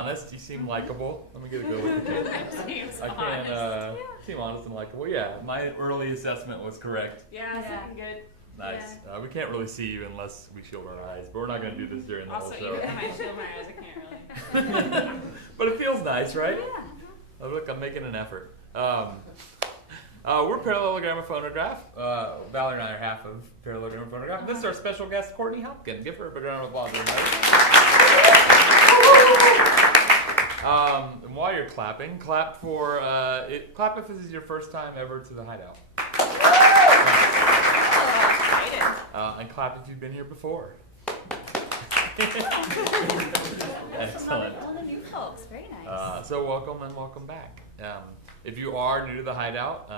honest. You seem likable. Let me get a good look at you. Seems I can seem honest and likable. Yeah, my early assessment was correct. Yeah, looking good. Nice. We can't really see you unless we shield our eyes, but we're not going to do this during the whole show. Also, even if I shield my eyes, I can't really. But it feels nice, right? Yeah. Oh, look, I'm making an effort. We're Parallelogramophonograph. Valerie and I are half of Parallelogramophonograph. This is our special guest, Courtney Hopkins. Give her a big round of applause, everybody. And while you're clapping, clap for clap if this is your first time ever to the Hideout. And clap if you've been here before. Excellent. All the new folks, very nice. So welcome and welcome back. If you are new to the Hideout,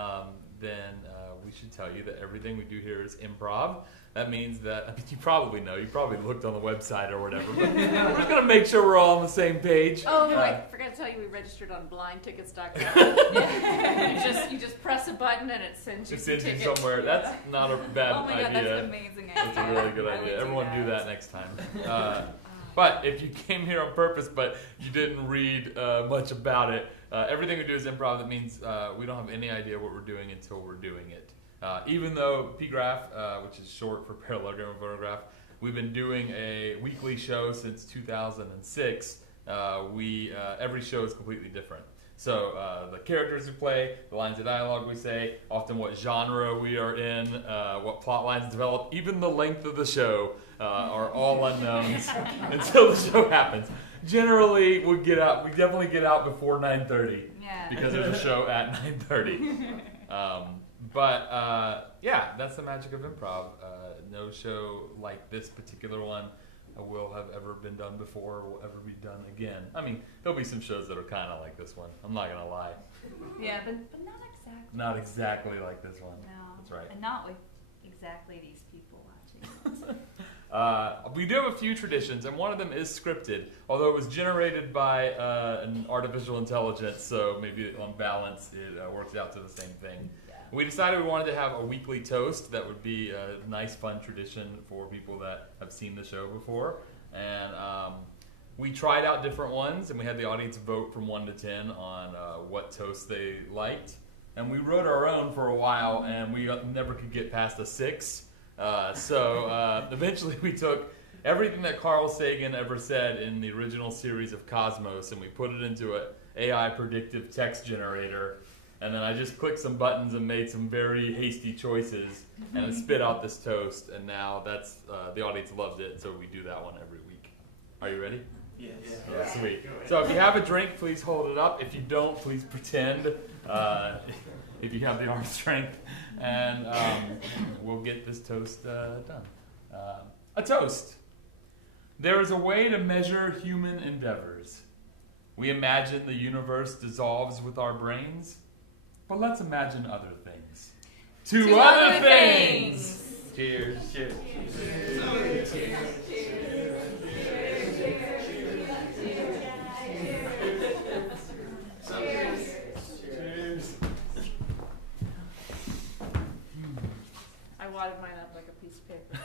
then we should tell you that everything we do here is improv. That means that, I mean, you probably know, you probably looked on the website or whatever, but we're just going to make sure we're all on the same page. Oh, I forgot to tell you we registered on blindtickets.com. you just press a button and it sends you some tickets. Somewhere. That's not a bad idea. Oh my God, that's an amazing idea. That's a really good idea. Everyone do that next time. But if you came here on purpose but you didn't read much about it, everything we do is improv. That means we don't have any idea what we're doing until we're doing it. Even though PGraph, which is short for Parallelogramophonograph, we've been doing a weekly show since 2006. Every show is completely different. So the characters we play, the lines of dialogue we say, often what genre we are in, what plot lines develop, even the length of the show are all unknowns until the show happens. Generally, we definitely get out before 9:30 because there's a show at 9:30. Yeah, that's the magic of improv. No show like this particular one will have ever been done before or will ever be done again. I mean, there'll be some shows that are kind of like this one. I'm not going to lie. Yeah, but not exactly. Not exactly like this one. No. That's right. And not with exactly these people watching. We do have a few traditions, and one of them is scripted, although it was generated by an artificial intelligence, so maybe on balance it works out to the same thing. Yeah. We decided we wanted to have a weekly toast that would be a nice, fun tradition for people that have seen the show before. And we tried out different ones, and we had the audience vote from 1 to 10 on what toast they liked. And we wrote our own for a while, and we never could get past a 6. So eventually we took everything that Carl Sagan ever said in the original series of Cosmos, and we put it into an AI predictive text generator. And then I just clicked some buttons and made some very hasty choices, and it spit out this toast. And now that's the audience loves it, so we do that one every week. Are you ready? Yes. Yeah, sweet. So if you have a drink, please hold it up. If you don't, please pretend. If you have the arm strength, and we'll get this toast done. A toast. There is a way to measure human endeavors. We imagine the universe dissolves with our brains. But let's imagine other things. To other things! Cheers. Cheers. Cheers. Cheers. I wadded mine up like a piece of paper.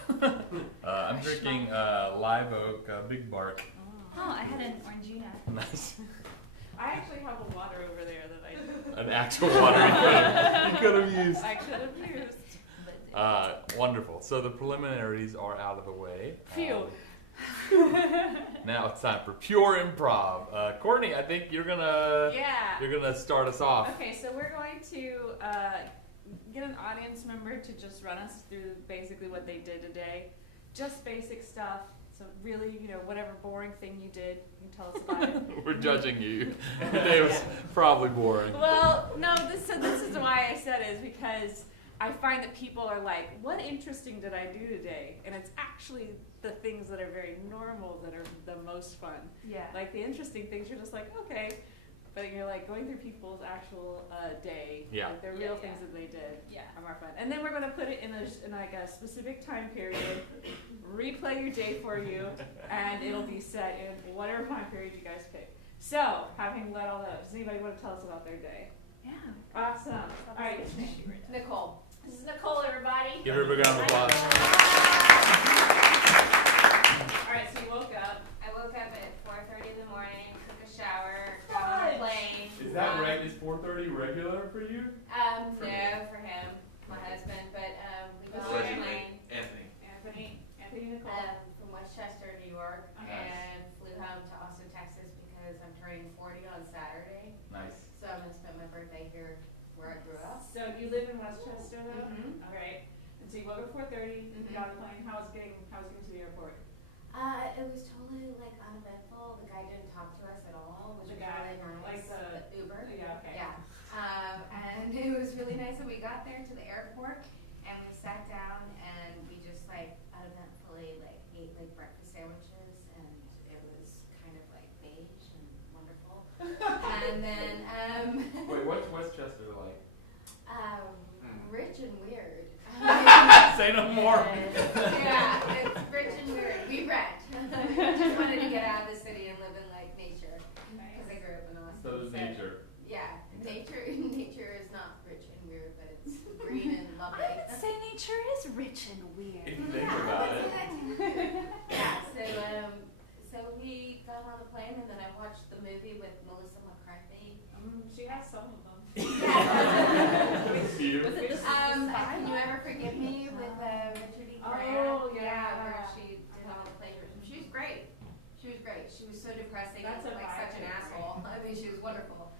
I'm drinking Live Oak Big Bark. Oh, I had an Orangina. Nice. I actually have a water over there that I An actual water you could have used. I could have used. Wonderful. So the preliminaries are out of the way. Phew. Now it's time for pure improv. Courtney, I think you're gonna start us off. Okay, so we're going to get an audience member to just run us through basically what they did today. Just basic stuff. So really, whatever boring thing you did, you can tell us about it. We're judging you. Today was probably boring. Well, no, this is why I said it, is because I find that people are like, what interesting did I do today? And it's actually the things that are very normal that are the most fun. Yeah. Like the interesting things, you're just like, okay. But you're like going through people's actual day, like the real things that they did are more fun. And then we're going to put it in like a specific time period, replay your day for you, and it'll be set in whatever time period you guys pick. So, having let all that up, does anybody want to tell us about their day? Yeah. Awesome. All right, Nicole. This is Nicole, everybody. Give her a big round of applause. All right, so you woke up. I woke up at 4:30 in the morning, cooked a in Westchester though? Alright. And so you woke up 4:30, got on the plane. How was getting to the airport? It was totally like uneventful. The guy didn't talk to us at all, which was really nice. Like the Uber. Yeah, okay. Yeah. And it was really nice when we got there to the airport and we sat down and we just like uneventfully like ate like breakfast sandwiches and it was kind of like beige and wonderful. And then Wait, what's Westchester like? Rich and weird. Say no more. Yeah, it's rich and weird. We rent. We just wanted to get out of the city and live in like nature. Because I grew up in Austin. So is nature. Yeah, nature is not rich and weird, but it's green and lovely. I would say nature is rich and weird. If you think about it. Yeah, so we got on the plane and then I watched the movie with Melissa McCarthy. She has some of them. Thank you. Can You Ever Forgive Me with Richard E. Grant? Oh, yeah. Where she did all the plagiarism. She was great. She was great. She was so depressing and That's like such an right. asshole. I mean, she was wonderful.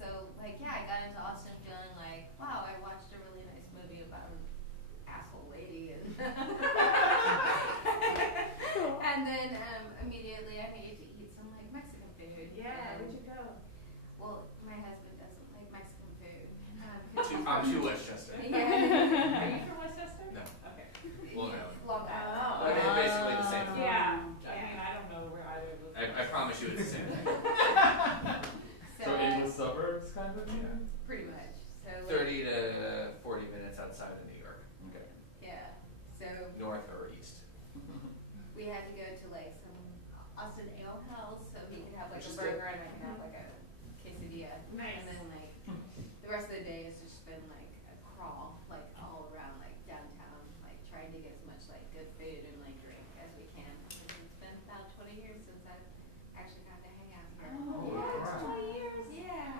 So like, yeah, I got into Austin feeling like, wow, I watched a really nice movie about an asshole lady, and and then immediately I needed to eat some like Mexican food. Yeah, and, where'd you go? well, my husband doesn't like Mexican food. To Westchester. Yeah. Are you from Westchester? No. Okay. Long Island. Long Island. Oh. I mean, basically the same thing. Yeah. I mean, I don't know where either of those. I promise you it's the same thing. So in the suburbs, kind of? Yeah. Pretty much. So 30 to 40 minutes outside of New York. Okay. yeah. So North or east. we had to go to like some Austin Ale House so he could have like Which a is burger and I could have like a quesadilla. Nice. And then like the rest of the day has just been like a crawl, like all around like downtown, like trying to get as much like good food and like drink as we can. Because it's been about 20 years since I've actually gotten to hang out here. Oh, yeah, it's 20 years. Yeah.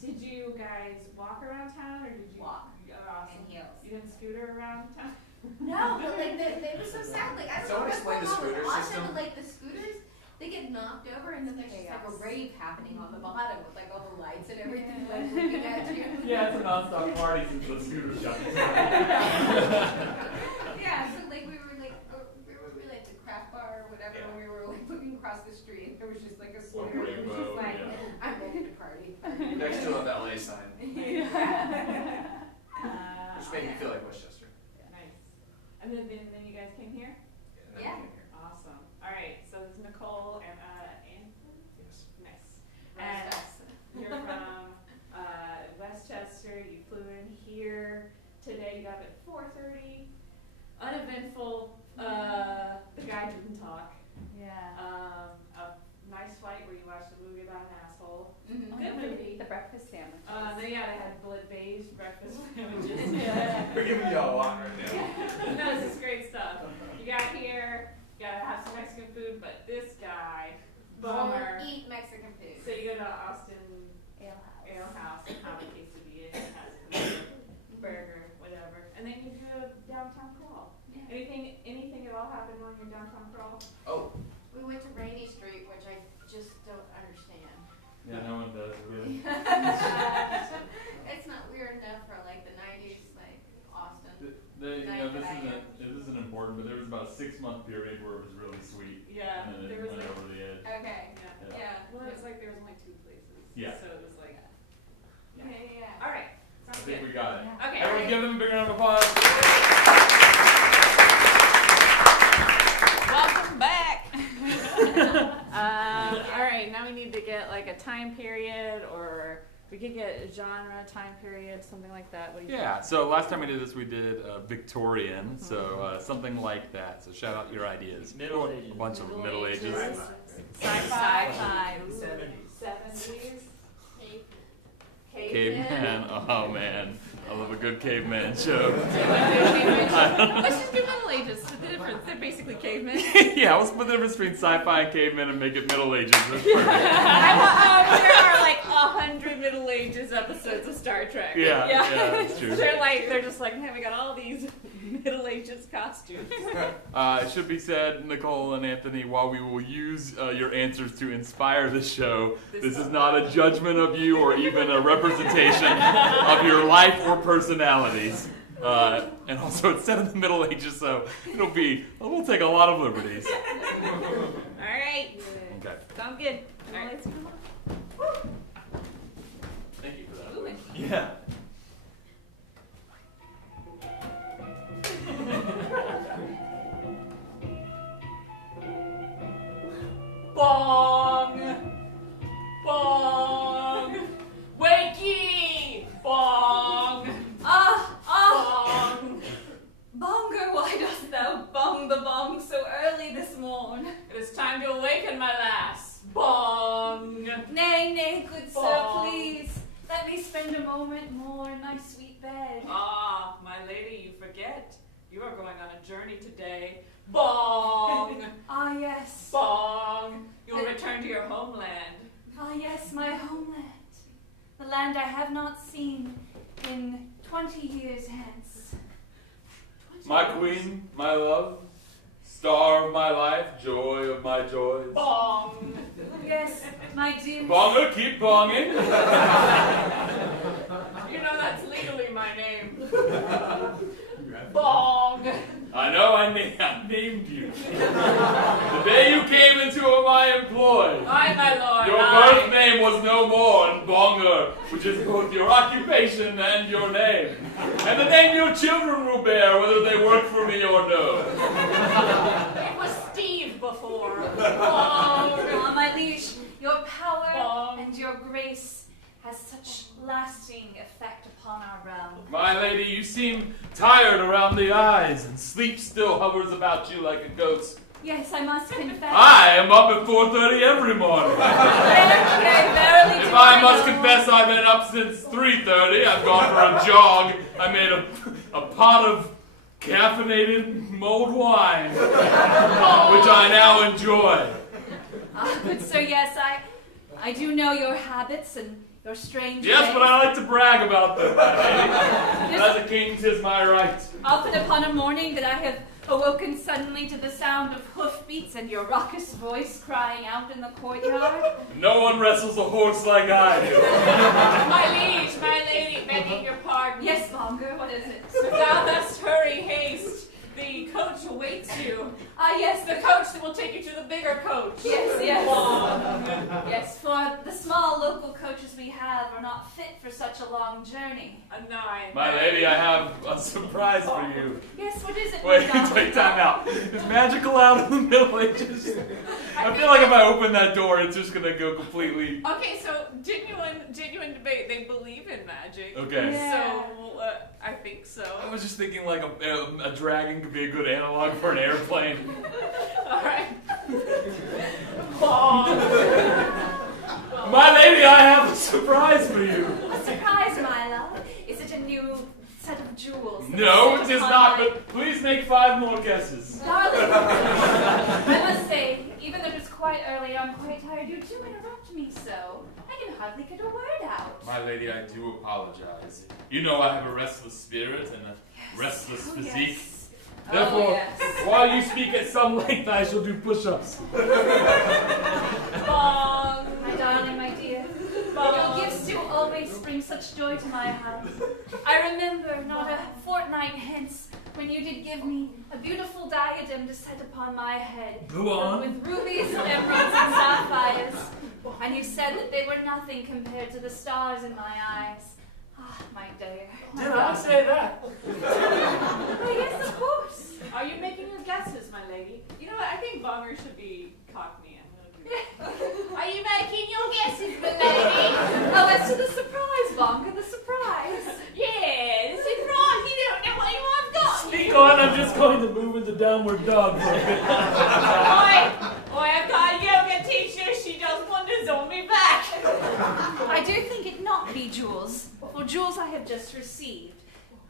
Did you guys walk around town or did you Walk. Oh, awesome. And heels. You didn't scooter around town? No, but like they were so sad. Like I don't Someone know what's explain going the on with scooter Austin, system. but like the scooters, they get knocked over and then there's just like a Chaos. rave happening on the bottom with like all the lights and everything like looking at you. Yeah, it's a non-stop party since the scooters got Yeah, so like we were like the craft bar or whatever, Yeah. and we were like looking across the street and there was just like a scooter and it was rainbow, just like yeah. I'm ready to party. Next to a ballet sign. Which made me feel like Westchester. Nice. And then you guys came here? And then Yeah. we came here. Awesome. All right. So this is Nicole and Anthony. Yes. Nice. And You're from Westchester. You flew in here today. You got up at 4:30. Uneventful. The guy didn't talk. Yeah. A nice flight where you watched a movie about an asshole. Mhm. Good movie. The breakfast sandwich. Then yeah, they had beige breakfast sandwiches. We're giving you a lot right now. No, this is great stuff. You got here, you gotta have some Mexican food, but this guy, bummer. Won't eat Mexican food. So you go to Austin Ale house. Ale House and have a quesadilla, and has food, burger, whatever, and then you do a downtown crawl. Yeah. Anything at all happen on your downtown crawl? Oh, We went to Rainy Street, which I just don't understand. Yeah, no one does really. It's not weird enough for like the 90s, like Austin. This isn't important, but there was about a 6-month period where it was really sweet. Yeah, And then there it was went like, over the edge. Okay. yeah. Yeah. Well, it was like there was only 2 places. Yeah. So it was like, yeah. Yeah. All right, I sounds think good. we got it. Yeah. Okay. Everyone give them a big round of applause. Welcome back. All right, now we need to get like a time period, or we could get a genre, time period, something like that. What do you Yeah, so last time we did this, we did Victorian, so something like that. So shout out your ideas. Middle Ages. A bunch of Middle Middle Ages. Ages. Sci-fi. think? 70s. Caveman. Oh man, I love a good caveman show. Let's just do Middle Ages. What's the difference? They're basically cavemen. Yeah, what's the difference between sci-fi and cavemen and make it Middle Ages? That's perfect. There are like 100 Middle Ages episodes of Star Trek. Yeah, that's true. They're just like, man, we got all these Middle Ages costumes. It should be said, Nicole and Anthony, while we will use your answers to inspire the show, this is not a judgment of you or even a representation of your life or personalities. And also, it's set in the Middle Ages, so we'll take a lot of liberties. All right. Okay. Sounds good. All right. Let's come on. Thank you for that. Moving. Yeah. Bong! Bong! Wakey! Bong! Bong! Bonger, why dost thou bong the bong so early this morn? It is time to awaken, my lass. Bong! Nay, nay, good sir, Bong. please. Let me spend a moment more in my sweet bed. Ah, my lady, you forget. You are going on a journey today. Bong! Ah, yes. Bong! You will return to your homeland. Ah, yes, my homeland. The land I have not seen in 20 years hence. My queen, my love, star of my life, joy of my joys. Bong! Yes, my dear. Bonger, keep bonging. You know that's legally my name. Bong! I know I named you. The day you came into my employ. Aye, my lord. Your birth name was no more than Bonger, which is both your occupation and your name. And the name your children will bear, whether they work for me or no. It was Steve before. Bong! Ah, my liege, your power Bong. and your grace has such lasting effect upon our realm. My lady, you seem tired around the eyes, and sleep still hovers about you like a ghost. Yes, I must confess. I am up at 4:30 every morning. Verily If do I must know. confess, I've been up since 3:30. I've gone for a jog. I made a pot of caffeinated mulled wine, which I now enjoy. Ah, good sir, yes, I do know your habits and your strange Yes, ways. but I like to brag about them, my lady. As a king, 'tis my right. Often upon a morning that I have awoken suddenly to the sound of hoofbeats and your raucous voice crying out in the courtyard. No one wrestles a horse like I do. My liege, my lady, begging your pardon. Yes, Bonger, what is it? If thou dost hurry haste, the coach awaits you. Ah, yes, The coach that will take you to the bigger coach. Yes, yes. Bong! Yes, for the small local coaches we have are not fit for such a long journey. A 9. My lady, I have a surprise for you. Yes, what is it? Wait, Madame? wait, time out. Is magic allowed in the Middle Ages? I feel like if I open that door, it's just gonna go completely. Okay, so genuine debate. They believe in magic. Okay. Yeah. So I think so. I was just thinking like a dragon could be a good analog for an airplane. All right. Bong! My lady, I have a surprise for you. A surprise, my love. Is it a new set of jewels? No, it is not, but please make 5 more guesses. Darling, I must say, even though it's quite early, I'm quite tired. You do interrupt me so. I can hardly get a word out. My lady, I do apologize. You know I have a restless spirit and a restless Oh, physique. yes. Therefore, Oh, yes. while you speak at some length, I shall do push-ups. Bong! My darling, my dear. Bong! Your gifts do always bring such joy to my heart. I remember not a fortnight hence when you did give me a beautiful diadem to set upon my head. Go on. With rubies, emeralds, and sapphires. And you said that they were nothing compared to the stars in my eyes. Ah, my dear. Did I say that? Oh, yes, of course. Are you making your guesses, my lady? You know what? I think Bonger should be Cockney. I'm gonna do that. Are you making your guesses, my lady? Oh, as to the surprise, Bonga, the surprise. Yeah, the surprise. You don't know what you have got. Speak on, I'm just going to move into downward dog for a bit. Oi, I've got a yoga teacher. She does wonders on me back. I do think it not be jewels, for jewels I have just received.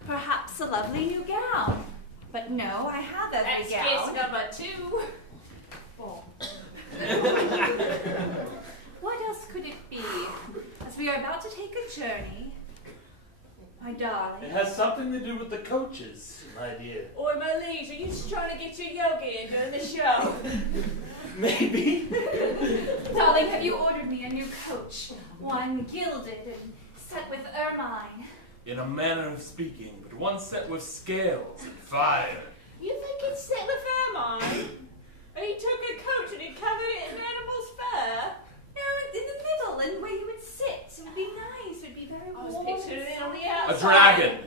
Perhaps a lovely new gown. But no, I have every That's gown. case number 2. Oh. What else could it be? As we are about to take a journey, my darling. It has something to do with the coaches, my dear. Oi, my liege, are you just trying to get your yoga in during the show? Maybe. Darling, have you ordered me a new coach? One gilded and set with ermine. In a manner of speaking, but one set with scales and fire. You think it's set with ermine? And he took a coach and he covered it in animal's fur? No, it's in the middle and where you would sit. It would be nice. It would be very I was warm. picturing it on the A outside. dragon.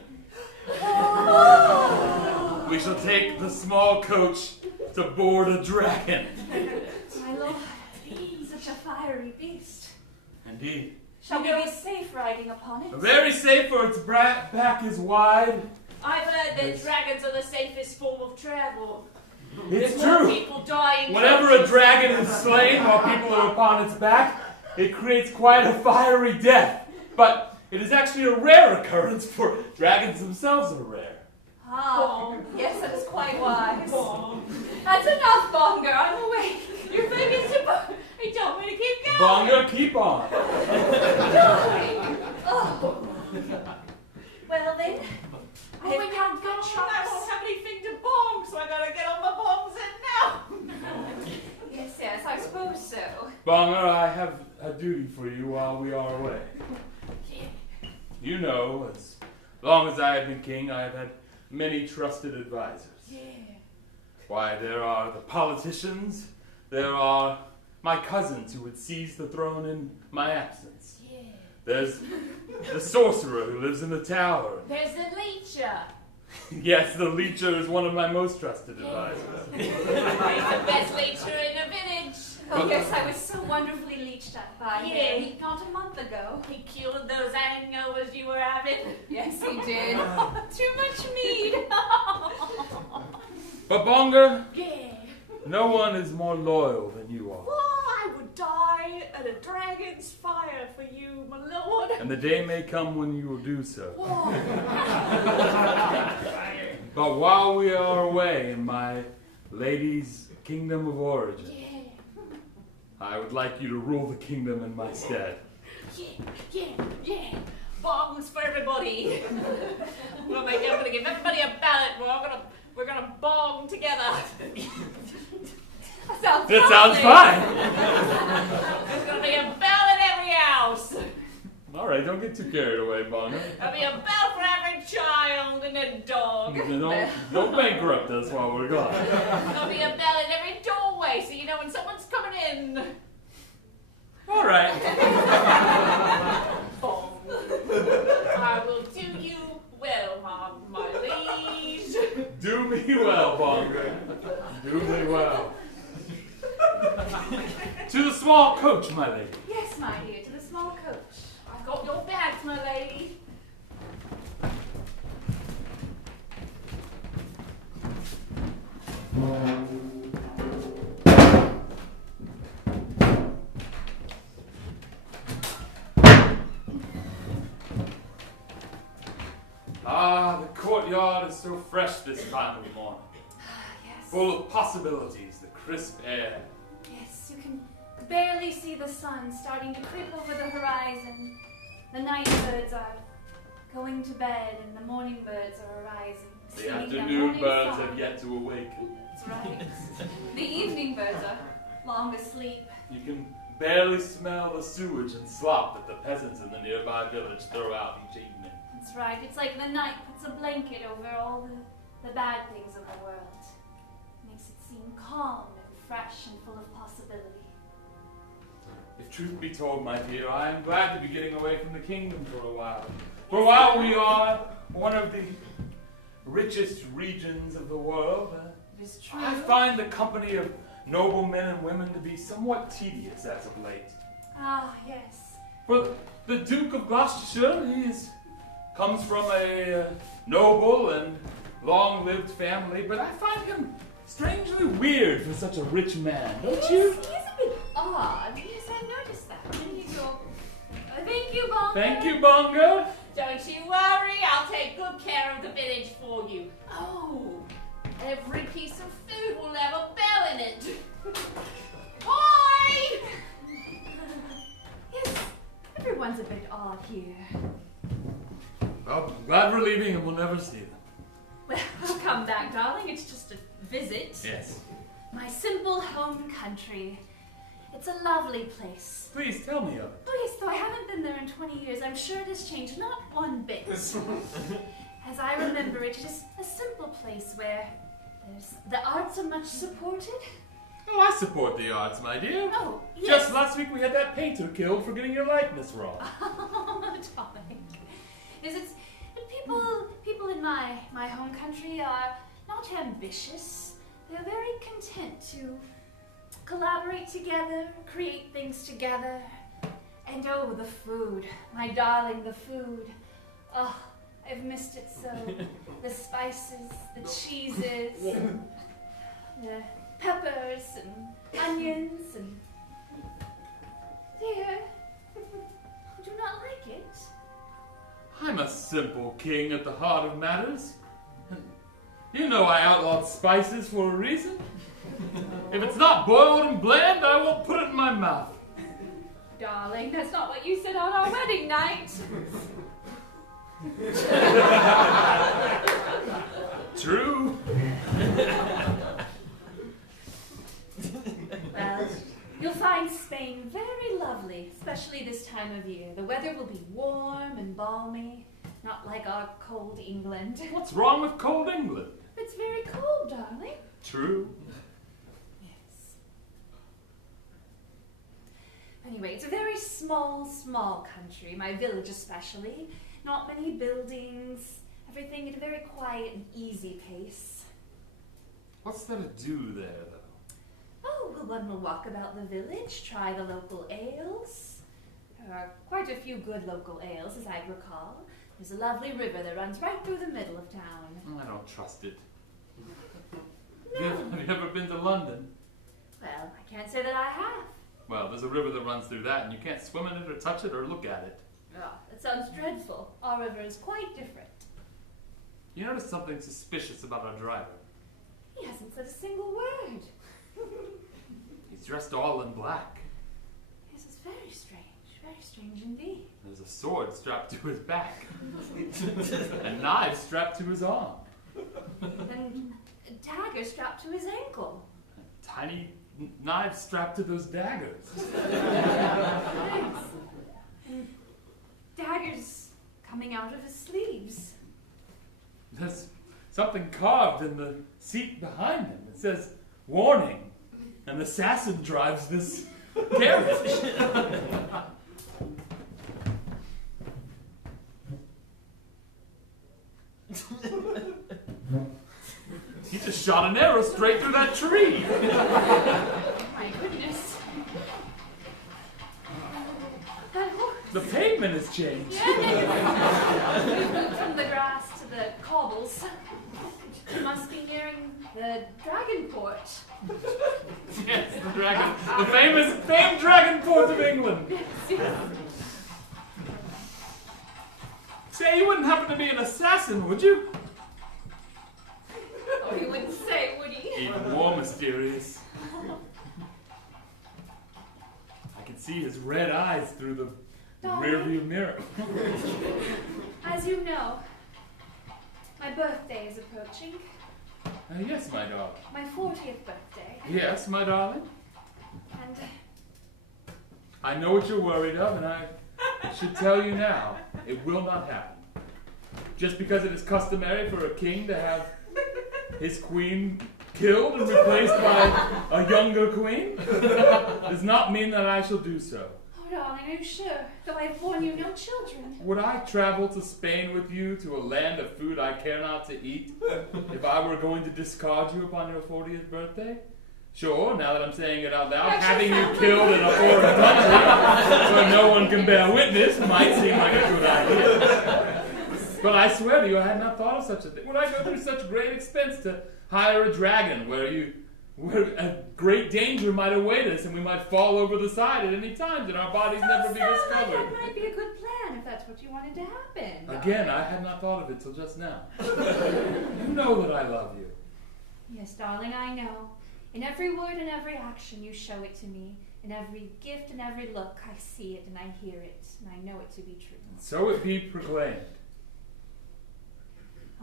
Oh. We shall take the small coach to board a dragon. My lord, such a fiery beast. Indeed. Shall we be safe riding upon it? Very safe, for its back is wide. I've heard that dragons are the safest form of travel. It's There's more true. people dying. Whenever a dragon is slain while people are upon its back, it creates quite a fiery death. But it is actually a rare occurrence, for dragons themselves are rare. Ah, yes, that is quite wise. Bong. That's enough, Bonger. I'm awake. Your fingers are He told me to keep going. Bongo, keep on. Oh. Well then, I Oh, have come good I trunks. don't have anything to bong, so I gotta get on my bongs in now. Yes, I suppose so. Bongo, I have a duty for you while we are away. You know, as long as I have been king, I have had many trusted advisors. Yeah. Why, there are the politicians, there are my cousins who would seize the throne in my absence. Yeah. There's the sorcerer who lives in the tower. There's the leecher. Yes, the leecher is one of my most trusted advisors. He's the best leecher in the village. Oh yes, I was so wonderfully leeched at by Yeah. him not a month ago. He cured those hangovers you were having. Yes, he did. Too much mead. But Bongo, Yeah. no one is more loyal than you are. Oh, I would die at a dragon's fire for you, my lord. And the day may come when you will do so. But while we are away in my lady's kingdom of origin, Yeah. I would like you to rule the kingdom in my stead. Yeah. Bongs for everybody. I'm gonna give everybody a ballot. We're gonna bong together. That Sounds fine. There's gonna be a ballot in every house. All right, don't get too carried away, Bongo. There'll be a ballot for every child and a dog. Don't bankrupt us while we're gone. There'll be a ballot in every doorway, so you know when someone's coming in. All right. I will do you well, my liege. Do me well, Bongo. Do me well. To the small coach, my lady. Yes, my dear, to the small coach. I've got your bags, my lady. Ah, the courtyard is so fresh this time of the morning. Yes. Full of possibilities, the crisp air. Yes, you can barely see the sun starting to creep over the horizon. The night birds are going to bed and the morning birds are arising. The singing their afternoon morning birds song. have yet to awaken. That's right. The evening birds are long asleep. You can barely smell the sewage and slop that the peasants in the nearby village throw out each evening. That's right. It's like the night puts a blanket over all the bad things of the world. Makes it seem calm and fresh and full of possibility. If truth be told, my dear, I am glad to be getting away from the kingdom for a while. For while we are one of the richest regions of the world, It is true. I find the company of noble men and women to be somewhat tedious as of late. Ah, yes. For the Duke of Gloucestershire, comes from a noble and long-lived family, but I find him strangely weird for such a rich man, don't you? He is a bit odd. Yes, I've noticed that. Thank you, Bongo. Thank you, Bongo. Don't you worry, I'll take good care of the village for you. Oh, Every piece of food will have a bell in it. Boy! Yes, everyone's a bit odd here. Well, I'm glad we're leaving and we'll never see them. Well, I'll come back, darling. It's just a visit. Yes. My simple home country. It's a lovely place. Please tell me of it. Oh yes, though I haven't been there in 20 years, I'm sure it has changed not one bit. As I remember it is a simple place where the arts are much supported. Oh, I support the arts, my dear. Oh, yes. Just last week we had that painter killed for getting your likeness wrong. Oh, darling. Yes, it's people in my home country are not ambitious. They're very content to collaborate together, create things together. And oh, the food. My darling, the food. Oh, I've missed it so. The spices, the cheeses, the peppers and onions and... Dear, you do not like it? I'm a simple king at the heart of matters. You know I outlawed spices for a reason. If it's not boiled and bland, I won't put it in my mouth. Darling, that's not what you said on our wedding night. True. Well, you'll find Spain very lovely, especially this time of year. The weather will be warm and balmy, not like our cold England. What's wrong with cold England? It's very cold, darling. True. Yes. Anyway, it's a very small country, my village especially. Not many buildings, everything at a very quiet and easy pace. What's there to do there, though? Oh, well, one will walk about the village, try the local ales. There are quite a few good local ales, as I recall. There's a lovely river that runs right through the middle of town. I don't trust it. No. Have you ever been to London? Well, I can't say that I have. Well, there's a river that runs through that, and you can't swim in it or touch it or look at it. Oh, that sounds dreadful. Our river is quite different. You notice something suspicious about our driver? He hasn't said a single word. He's dressed all in black. This is very strange indeed. There's a sword strapped to his back. A knife strapped to his arm. And a dagger strapped to his ankle. Tiny knives strapped to those daggers. Thanks. And daggers coming out of his sleeves. There's something carved in the seat behind him. It says, "Warning, an assassin drives this carriage." He just shot an arrow straight through that tree. My goodness. That horse. The pavement has changed. Yeah. We've moved from the grass to the cobbles. He must be nearing the dragon port. Yes, the dragon. The famed dragon port of England. Yes. Say, you wouldn't happen to be an assassin, would you? Oh, he wouldn't say, would he? Even more mysterious. I can see his red eyes through the rearview mirror. As you know, my birthday is approaching. Yes, my darling. My 40th birthday. Yes, my darling. And I know what you're worried of, and I should tell you now, it will not happen. Just because it is customary for a king to have his queen killed and replaced by a younger queen does not mean that I shall do so. oh, darling, are you sure? Though I've borne you no children. Would I travel to Spain with you to a land of food I care not to eat if I were going to discard you upon your 40th birthday? Sure, now that I'm saying it out loud, having you killed in a foreign country where no one can bear witness might seem like a good idea. But I swear to you, I had not thought of such a thing. Would I go through such great expense to hire a dragon where a great danger might await us and we might fall over the side at any time and our bodies never be discovered? That might be a good plan if that's what you wanted to happen. Again, I had not thought of it till just now. You know that I love you. Yes, darling, I know. In every word and every action you show it to me. In every gift and every look, I see it and I hear it, and I know it to be true. And so it be proclaimed.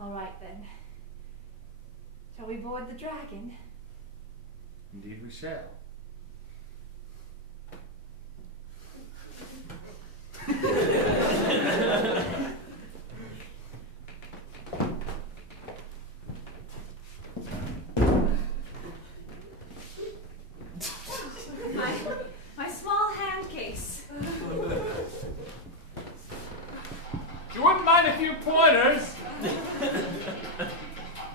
All right, then. Shall we board the dragon? Indeed we shall. My small hand case. You wouldn't mind a few pointers?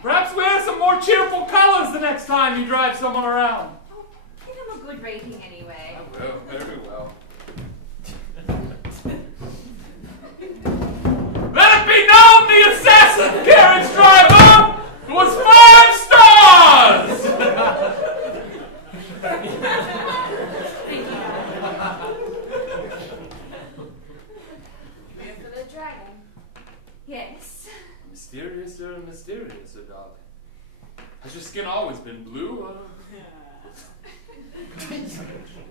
Perhaps wear some more cheerful colors the next time you drive someone around. Oh, give him a good rating anyway. I will, very well. Let it be known the assassin carriage driver was 5 stars! Thank you. Ready for the dragon? Yes. Mysteriouser and mysteriouser, darling. Has your skin always been blue?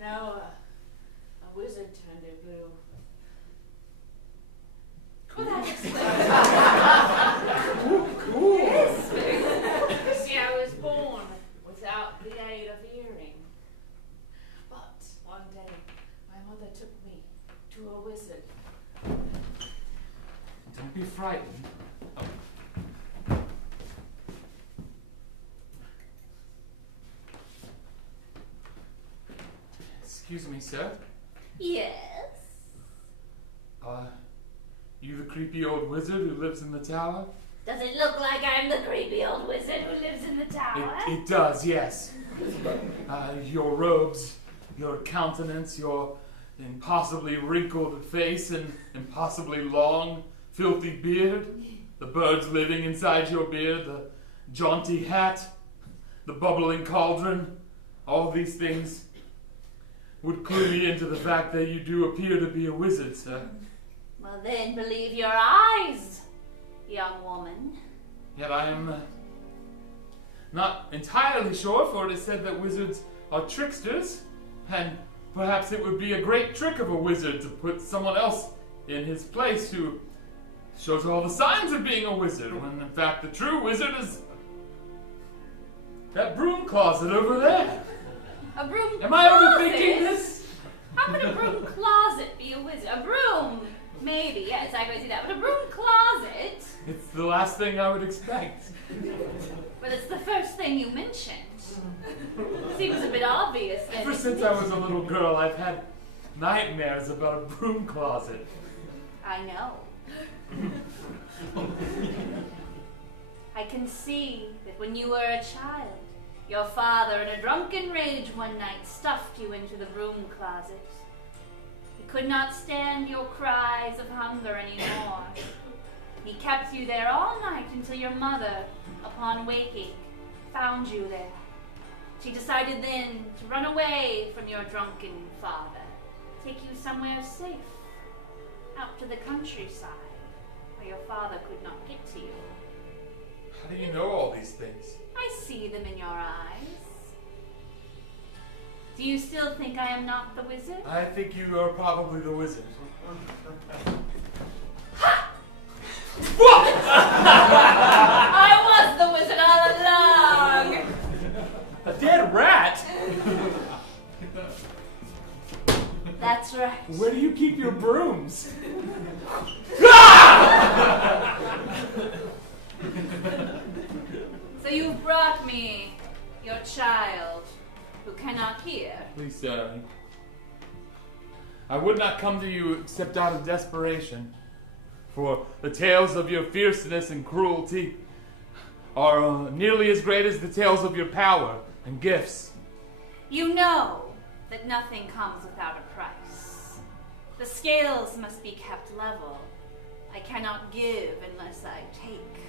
No, a wizard turned it blue. Well, that explains. Cool. You see, I was born without the aid of hearing. But one day, my mother took me to a wizard. Don't be frightened. Excuse me, sir. Yes. You the creepy old wizard who lives in the tower? Does it look like I'm the creepy old wizard who lives in the tower? It does, yes. Your robes, your countenance, your impossibly wrinkled face and impossibly long, filthy beard, the birds living inside your beard, the jaunty hat, the bubbling cauldron, all these things would clue me into the fact that you do appear to be a wizard, sir. Well, then believe your eyes, young woman. Yet I am not entirely sure, for it is said that wizards are tricksters, and perhaps it would be a great trick of a wizard to put someone else in his place who shows all the signs of being a wizard, when in fact the true wizard is that broom closet over there. A broom closet? Am I overthinking this? How could a broom closet be a wizard? A broom, maybe, yes, I could see that. But a broom closet? It's the last thing I would expect. But it's the first thing you mentioned. Seems a bit obvious. Ever since I was a little girl, I've had nightmares about a broom closet. I know. I can see that when you were a child, your father, in a drunken rage one night, stuffed you into the broom closet. He could not stand your cries of hunger anymore. He kept you there all night until your mother, upon waking, found you there. She decided then to run away from your drunken father, take you somewhere safe, out to the countryside, where your father could not get to you. How do you know all these things? I see them in your eyes. Do you still think I am not the wizard? I think you are probably the wizard. Ha! What? I was the wizard all along! A dead rat? That's right. Where do you keep your brooms? So you've brought me your child who cannot hear. Please, sir. I would not come to you except out of desperation, for the tales of your fierceness and cruelty are nearly as great as the tales of your power and gifts. You know that nothing comes without a price. The scales must be kept level. I cannot give unless I take.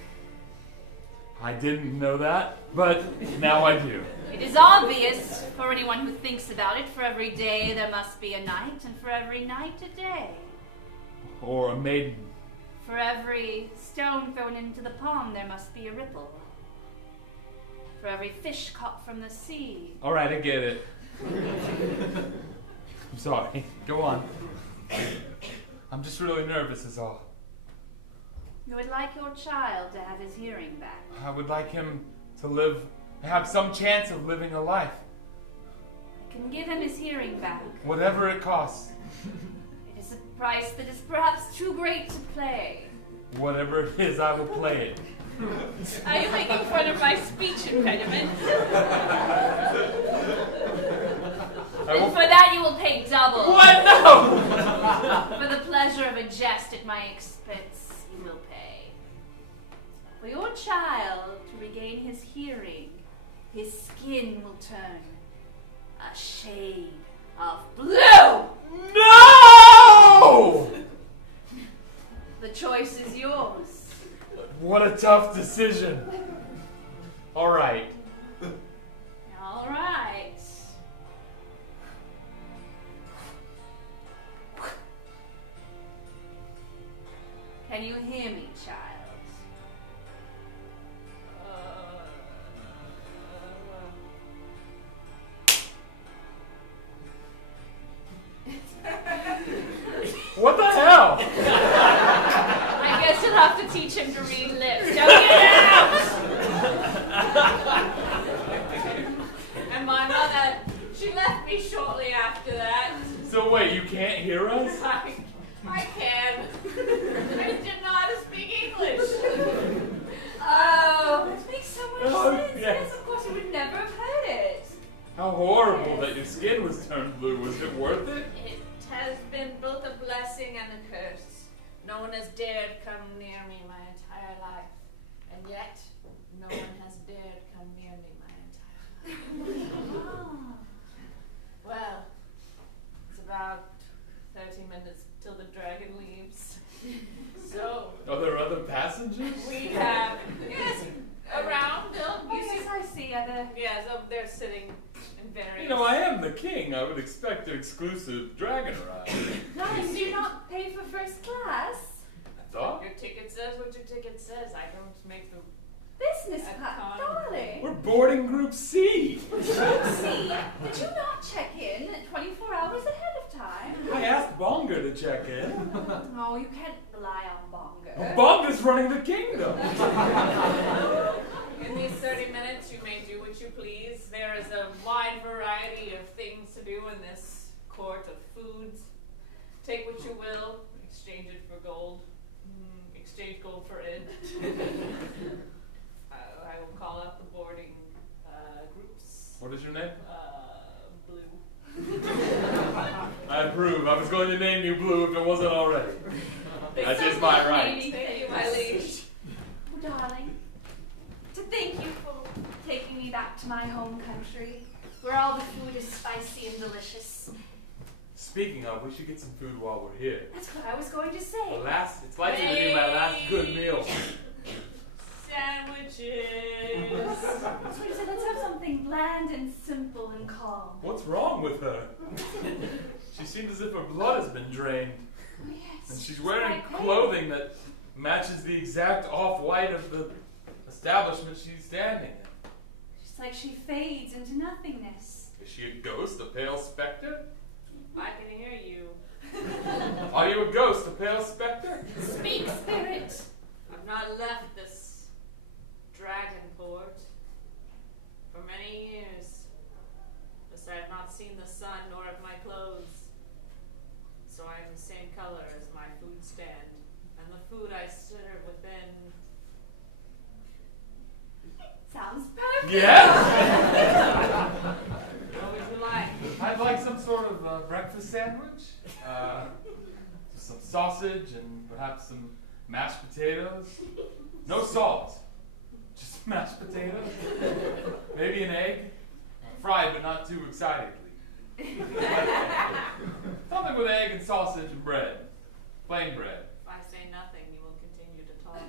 I didn't know that, but now I do. It is obvious for anyone who thinks about it. For every day there must be a night, and for every night a day. Or a maiden. For every stone thrown into the pond there must be a ripple. for every fish caught from the sea. All right, I get it. I'm sorry. Go on. I'm just really nervous is all. You would like your child to have his hearing back. I would like him to have some chance of living a life. I can give him his hearing back. Whatever it costs. It is a price that is perhaps too great to pay. Whatever it is, I will play it. Are you making fun of my speech impediment? And for that you will pay double. What? No! For the pleasure of a jest at my expense, you will pay. For your child to regain his hearing, his skin will turn a shade of blue. No! The choice is yours. What a tough decision. All right. All right. Can you hear me, child? What the hell? I guess you'll have to teach him to read lips. Don't get out! And my mother, she left me shortly after that. So wait, you can't hear us? I can. I just didn't know how to speak English. Oh, that makes so much sense. Yes, of course, you would never have heard it. How horrible that your skin was turned blue. Was it worth it? It has been both a blessing and a curse. No one has dared come near me my entire life. And yet, no one has dared come near me my entire life. Well, it's about 30 minutes till the dragon leaves. So. Are there other passengers? We have, yes, around. I see other. Yes, they're sitting in various. You know, I am the king. I would expect an exclusive dragon ride. Darling, do you not pay for first class? I thought. Your ticket says what your ticket says. I don't make the business class, darling. We're boarding Group C. Group C? Did you not check in 24 hours ahead of time? I asked Bonga to check in. Oh, you can't rely on Bonga. Well, Bonga's running the kingdom. In these 30 minutes, you may do what you please. There is a wide variety of things to do in this court of foods. Take what you will, exchange it for gold. Exchange gold for it. I will call up the boarding groups. What is your name? Blue. I approve. I was going to name you Blue if it wasn't already. That is my right. Thank you, my liege. Oh, darling, to thank you for taking me back to my home country, where all the food is spicy and delicious. Speaking of, we should get some food while we're here. That's what I was going to say. It's likely to be my last good meal. Sandwiches. That's what you said. Let's have something bland and simple and calm. What's wrong with her? She seems as if her blood has been drained. Oh, yes. And she's wearing clothing that matches the exact off-white of the establishment she's standing in. Just like she fades into nothingness. Is she a ghost, a pale specter? I can hear you. Are you a ghost, a pale specter? Speak, spirit. I've not left this dragon port for many years. Thus I have not seen the sun nor have my clothes. So I am the same color as my food stand, and the food I serve within. Sounds perfect. Yes! What would you like? I'd like some sort of breakfast sandwich. Some sausage and perhaps some mashed potatoes. No salt. Just mashed potatoes. Maybe an egg. Fried, but not too excitedly. Something with egg and sausage and bread. Plain bread. If I say nothing, you will continue to talk.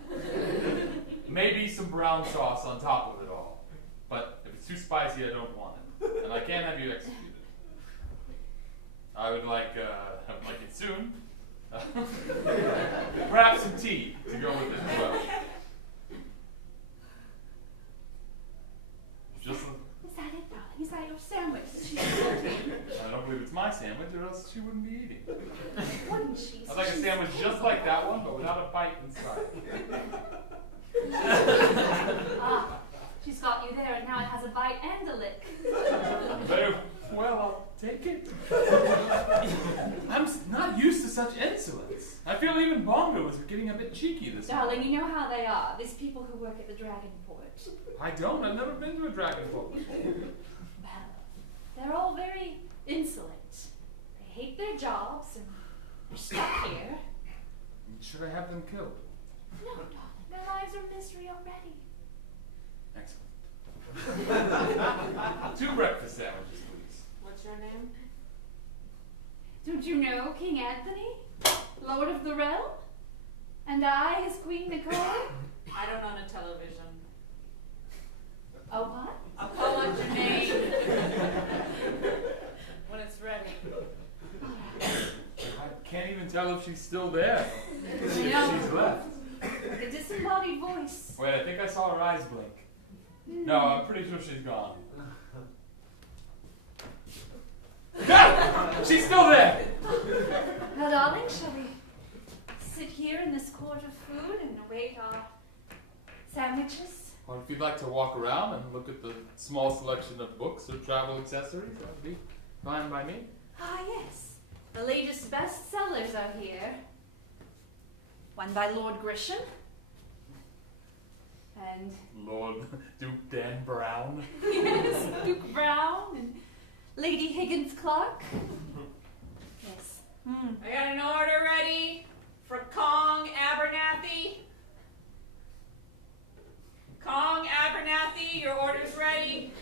Maybe some brown sauce on top of it all. But if it's too spicy, I don't want it. And I can't have you executed. I would like it soon. Perhaps some tea to go with it as well. sandwich, or else she wouldn't be eating. Wouldn't she? I'd like a sandwich just like that one, but without a bite inside. Ah, she's got you there, and now it has a bite and a lick. Very well, I'll take it. I'm not used to such insolence. I feel even Bongo is getting a bit cheeky this morning. Darling, you know how they are. These people who work at the Dragon Port. I don't. I've never been to a dragon port before. Well, they're all very insolent. They hate their jobs and they're stuck here. Should I have them killed? No, darling, their lives are misery already. Excellent. 2 breakfast sandwiches, please. What's your name? Don't you know King Anthony, Lord of the Realm? And I, his Queen Nicole? I don't own a television. Oh, what? I'll call out your name when it's ready. I can't even tell if she's still there. She's left. The disembodied voice. Wait, I think I saw her eyes blink. No, I'm pretty sure she's gone. Ah! She's still there! Now, darling, shall we sit here in this court of food and await our sandwiches? Or if you'd like to walk around and look at the small selection of books or travel accessories, that would be fine by me. Ah, yes. The latest bestsellers are here. One by Lord Grisham. And Lord Duke Dan Brown. yes, Duke Brown and Lady Higgins Clark. Yes. I got an order ready for Kong Abernathy. Kong Abernathy, your order's ready.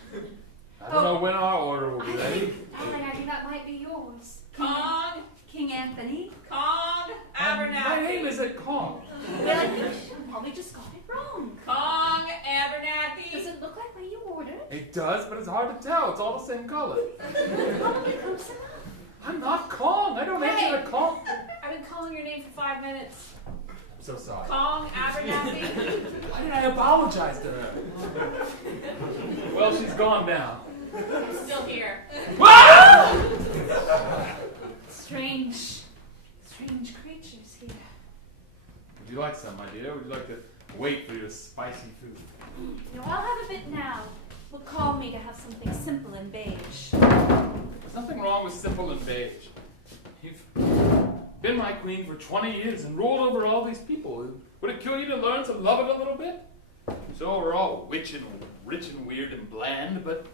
I don't know when our order will be ready. I think that might be yours. Kong. King Anthony. Kong Abernathy. My name isn't Kong. Well, I think she probably just got it wrong. Kong Abernathy. Does it look like what you ordered? It does, but it's hard to tell. It's all the same color. Probably close enough. I'm not Kong. I don't answer to Kong. I've been calling your name for 5 minutes. I'm so sorry. Kong Abernathy. Why did I apologize to her? Well, she's gone now. I'm still here. Strange creatures here. Would you like some, my dear? Would you like to wait for your spicy food? No, I'll have a bit now. Will call me to have something simple and beige. There's nothing wrong with simple and beige. You've been my queen for 20 years and ruled over all these people. Would it kill you to learn to love it a little bit? So we're all rich and weird and bland, but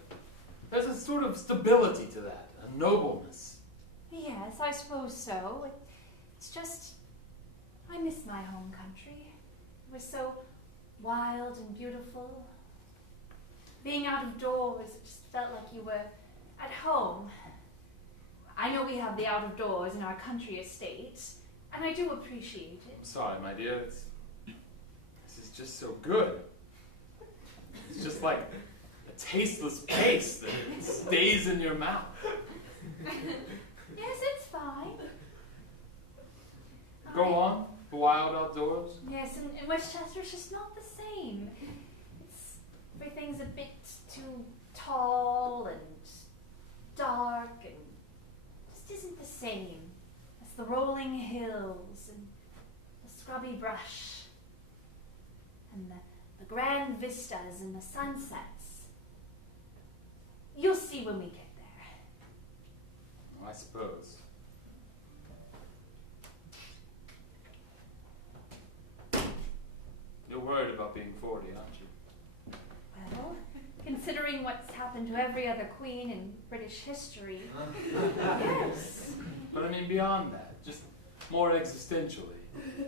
there's a sort of stability to that, a nobleness. Yes, I suppose so. It's just, I miss my home country. It was so wild and beautiful. Being out of doors, it just felt like you were at home. I know we have the out of doors in our country estate, and I do appreciate it. I'm sorry, my dear. This is just so good. It's just like a tasteless paste that stays in your mouth. Yes, it's fine. Go on, the wild outdoors. Yes, in Westchester, it's just not the same. Everything's a bit too tall and dark and just isn't the same as the rolling hills and the scrubby brush and the grand vistas and the sunsets. You'll see when we get there. I suppose. You're worried about being 40, aren't you? Well, considering what's happened to every other queen in British history, yes. But I mean beyond that, just more existentially.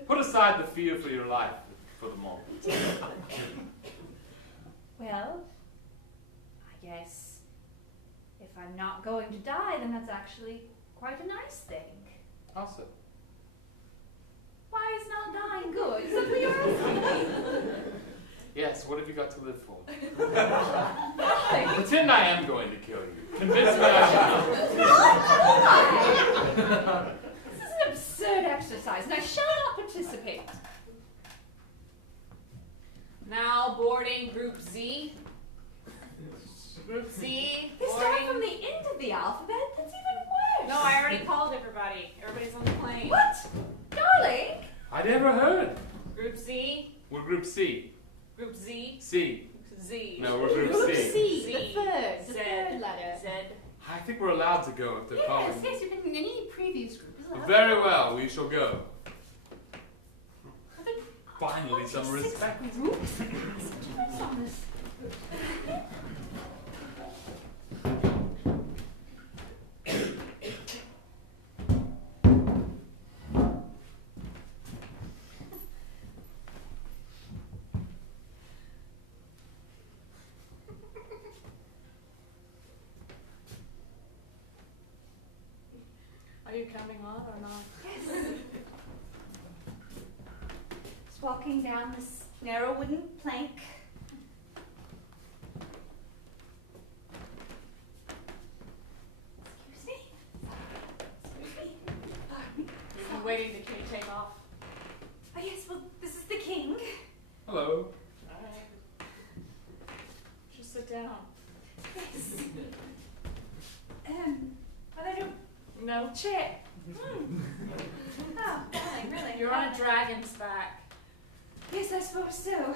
Put aside the fear for your life for the moment. Well, I guess if I'm not going to die, then that's actually quite a nice thing. How so? Why is not dying good? Is that what you're asking? Yes, what have you got to live for? Nothing. Pretend I am going to kill you. Convince me I should not. This is an absurd exercise, and I shall not participate. Now boarding Group Z. Group Z. They start Boarding. from the end of the alphabet? That's even worse. No, I already called everybody. Everybody's on the plane. What? Darling? I never heard. Group Z? We're Group C. Group Z? C. Z. No, we're Group Group C. C, Z. the third Z. letter. Z. I think we're allowed to go if they're calling. Yes, you've been in any previous group. Is allowed. Very well, we shall go. I've been- Finally, some 26 respect. groups? What's on this? Are you coming on or not? Yes. Just walking down this narrow wooden plank. Excuse me. Excuse me. Pardon me. You've been waiting to take off. Oh yes, well, this is the king. Hello. Alright. Just sit down. Yes. Are there no No. chair? Oh, darling, really? You're on a dragon's back. Yes, I suppose so.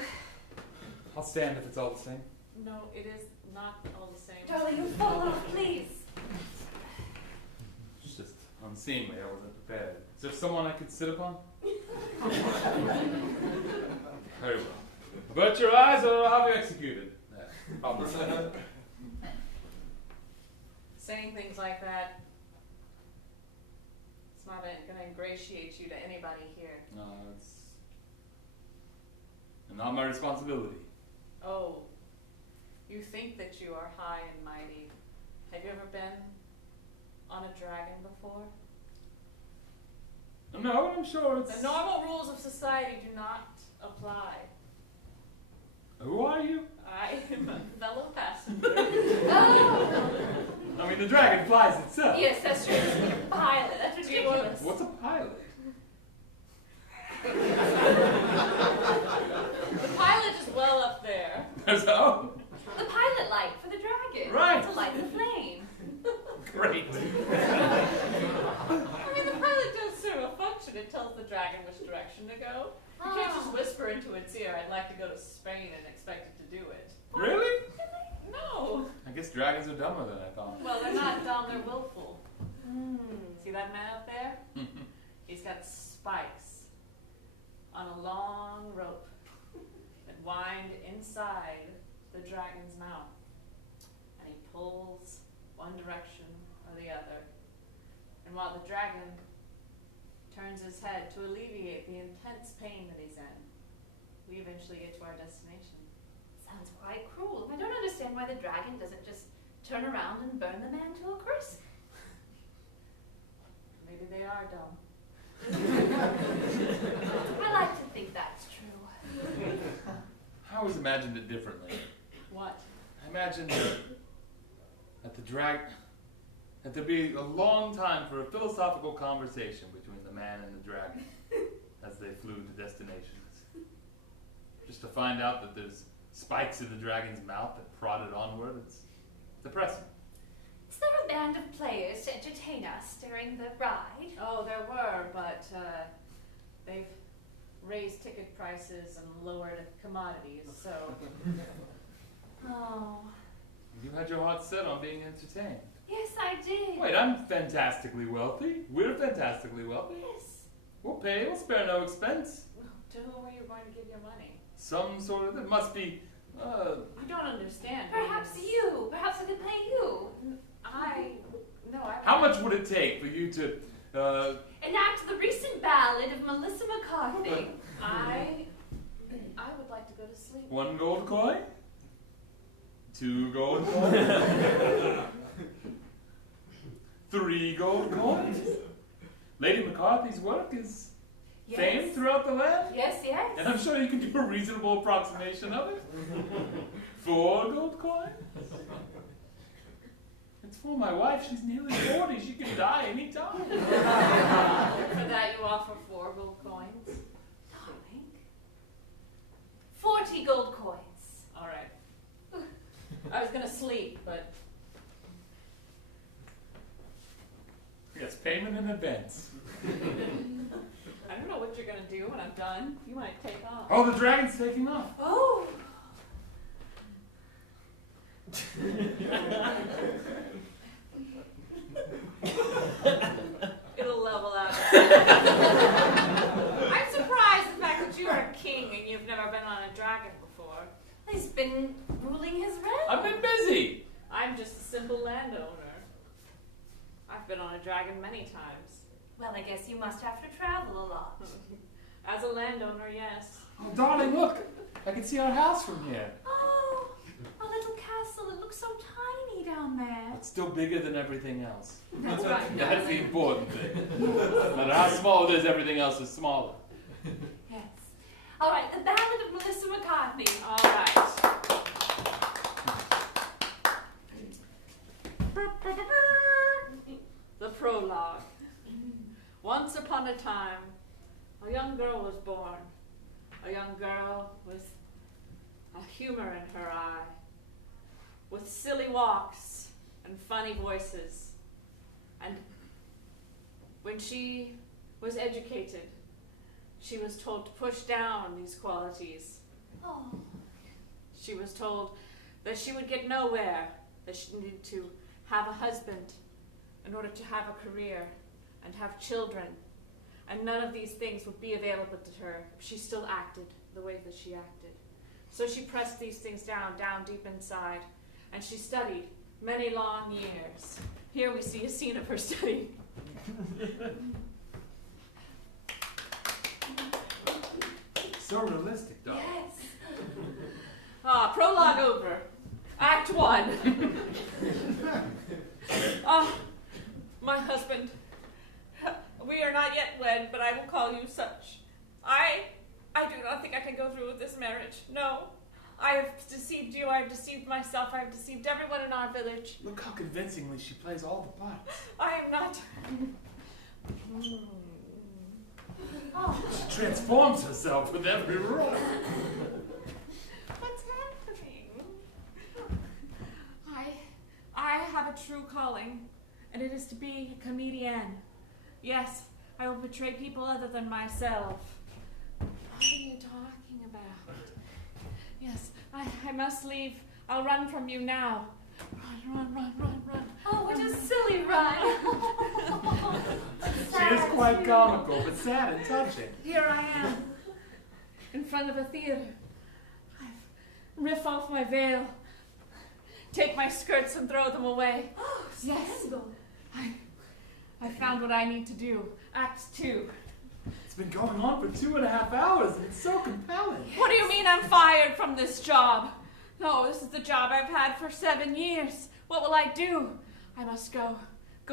I'll stand if it's all the same. No, it is not all the same. Darling, you fall off, please. It's just unseemly. I wasn't prepared. Is there someone I could sit upon? Very well. Avert your eyes or I'll be executed. Probably. Saying things like that, it's not going to ingratiate you to anybody here. No, it's not my responsibility. Oh, you think that you are high and mighty. Have you ever been on a dragon before? No, I'm sure it's... The normal rules of society do not apply. Who are you? I am a fellow passenger. Oh! I mean, the dragon flies itself. Yes, that's true. It's like a pilot. That's ridiculous. What's a pilot? The pilot is well up there. There's oh, The pilot light for the dragon. Right. To light the flame. great. I mean, the pilot does serve a function. It tells the dragon which direction to go. You can't just whisper into its ear, I'd like to go to Spain, and expect it to do it. Really? No. I guess dragons are dumber than I thought. Well, they're not dumb, they're willful. See that man up there? He's got spikes on a long rope that wind inside the dragon's mouth. And he pulls one direction or the other. And while the dragon turns his head to alleviate the intense pain that he's in, we eventually get to our destination. Sounds quite cruel. I don't understand why the dragon doesn't just turn around and burn the man to a crisp. Maybe they are dumb. I like to think that's true. I always imagined it differently. What? I imagined that there'd be a long time for a philosophical conversation between the man and the dragon as they flew to destinations. Just to find out that there's spikes in the dragon's mouth that prodded onward, it's depressing. Is there a band of players to entertain us during the ride? Oh, there were, but they've raised ticket prices and lowered commodities, so... Oh. You had your heart set on being entertained. Yes, I did. Wait, I'm fantastically wealthy. We're fantastically wealthy. Yes. We'll pay, we'll spare no expense. To whom are you going to give your money? Some sort of, it must be, I don't understand. Perhaps you. Perhaps I could pay you. How much would it take for you to, Enact the recent ballad of Melissa McCarthy. I would like to go to sleep. 1 gold coin? 2 gold coins? 3 gold coins? Lady McCarthy's work is famed throughout the land? Yes, yes. And I'm sure you can do a reasonable approximation of it. 4 gold coins? It's for my wife. She's nearly 40. She can die any time. For that you offer 4 gold coins? Darling. 40 gold coins. All right. I was going to sleep, but... Yeah, Payment in advance. I don't know what you're gonna do when I'm done. You might take off. Oh, the dragon's taking off. Oh! It'll level out. I'm surprised the fact that you are a king and you've never been on a dragon before. He's been ruling his realm. I've been busy. I'm just a simple landowner. I've been on a dragon many times. Well, I guess you must have to travel a lot. As a landowner, yes. Oh, darling, look. I can see our house from here. Oh, a little castle. It looks so tiny down there. It's still bigger than everything else. That's right. That's the important thing. No matter how small it is, everything else is smaller. Yes. All right, the Ballad of Melissa McCarthy. All right. The prologue. Once upon a time, a young girl was born. A young girl with a humor in her eye, with silly walks and funny voices. And when she was educated, she was told to push down these qualities. Oh. She was told that she would get nowhere, that she needed to have a husband in order to have a career and have children. And none of these things would be available to her if she still acted the way that she acted. So she pressed these things down deep inside, and she studied many long years. Here we see a scene of her studying. So realistic, darling. Yes. Prologue over. Act 1. My husband. We are not yet wed, but I will call you such. I do not think I can go through with this marriage. No. I have deceived you, I have deceived myself, I have deceived everyone in our village. Look how convincingly she plays all the parts. I am not. Oh. She transforms herself with every role. What's happening? I have a true calling, and it is to be a comedian. Yes, I will portray people other than myself. What are you talking about? Yes, I must leave. I'll run from you now. Run. Oh, what a silly run. She is quite comical, but sad and touching. Here I am, in front of a theater. I riff off my veil, take my skirts and throw them away. Oh, scandal. I found what I need to do. Act 2. It's been going on for 2.5 hours, and it's so compelling. What do you mean I'm fired from this job? No, this is the job I've had for 7 years. What will I do? I must go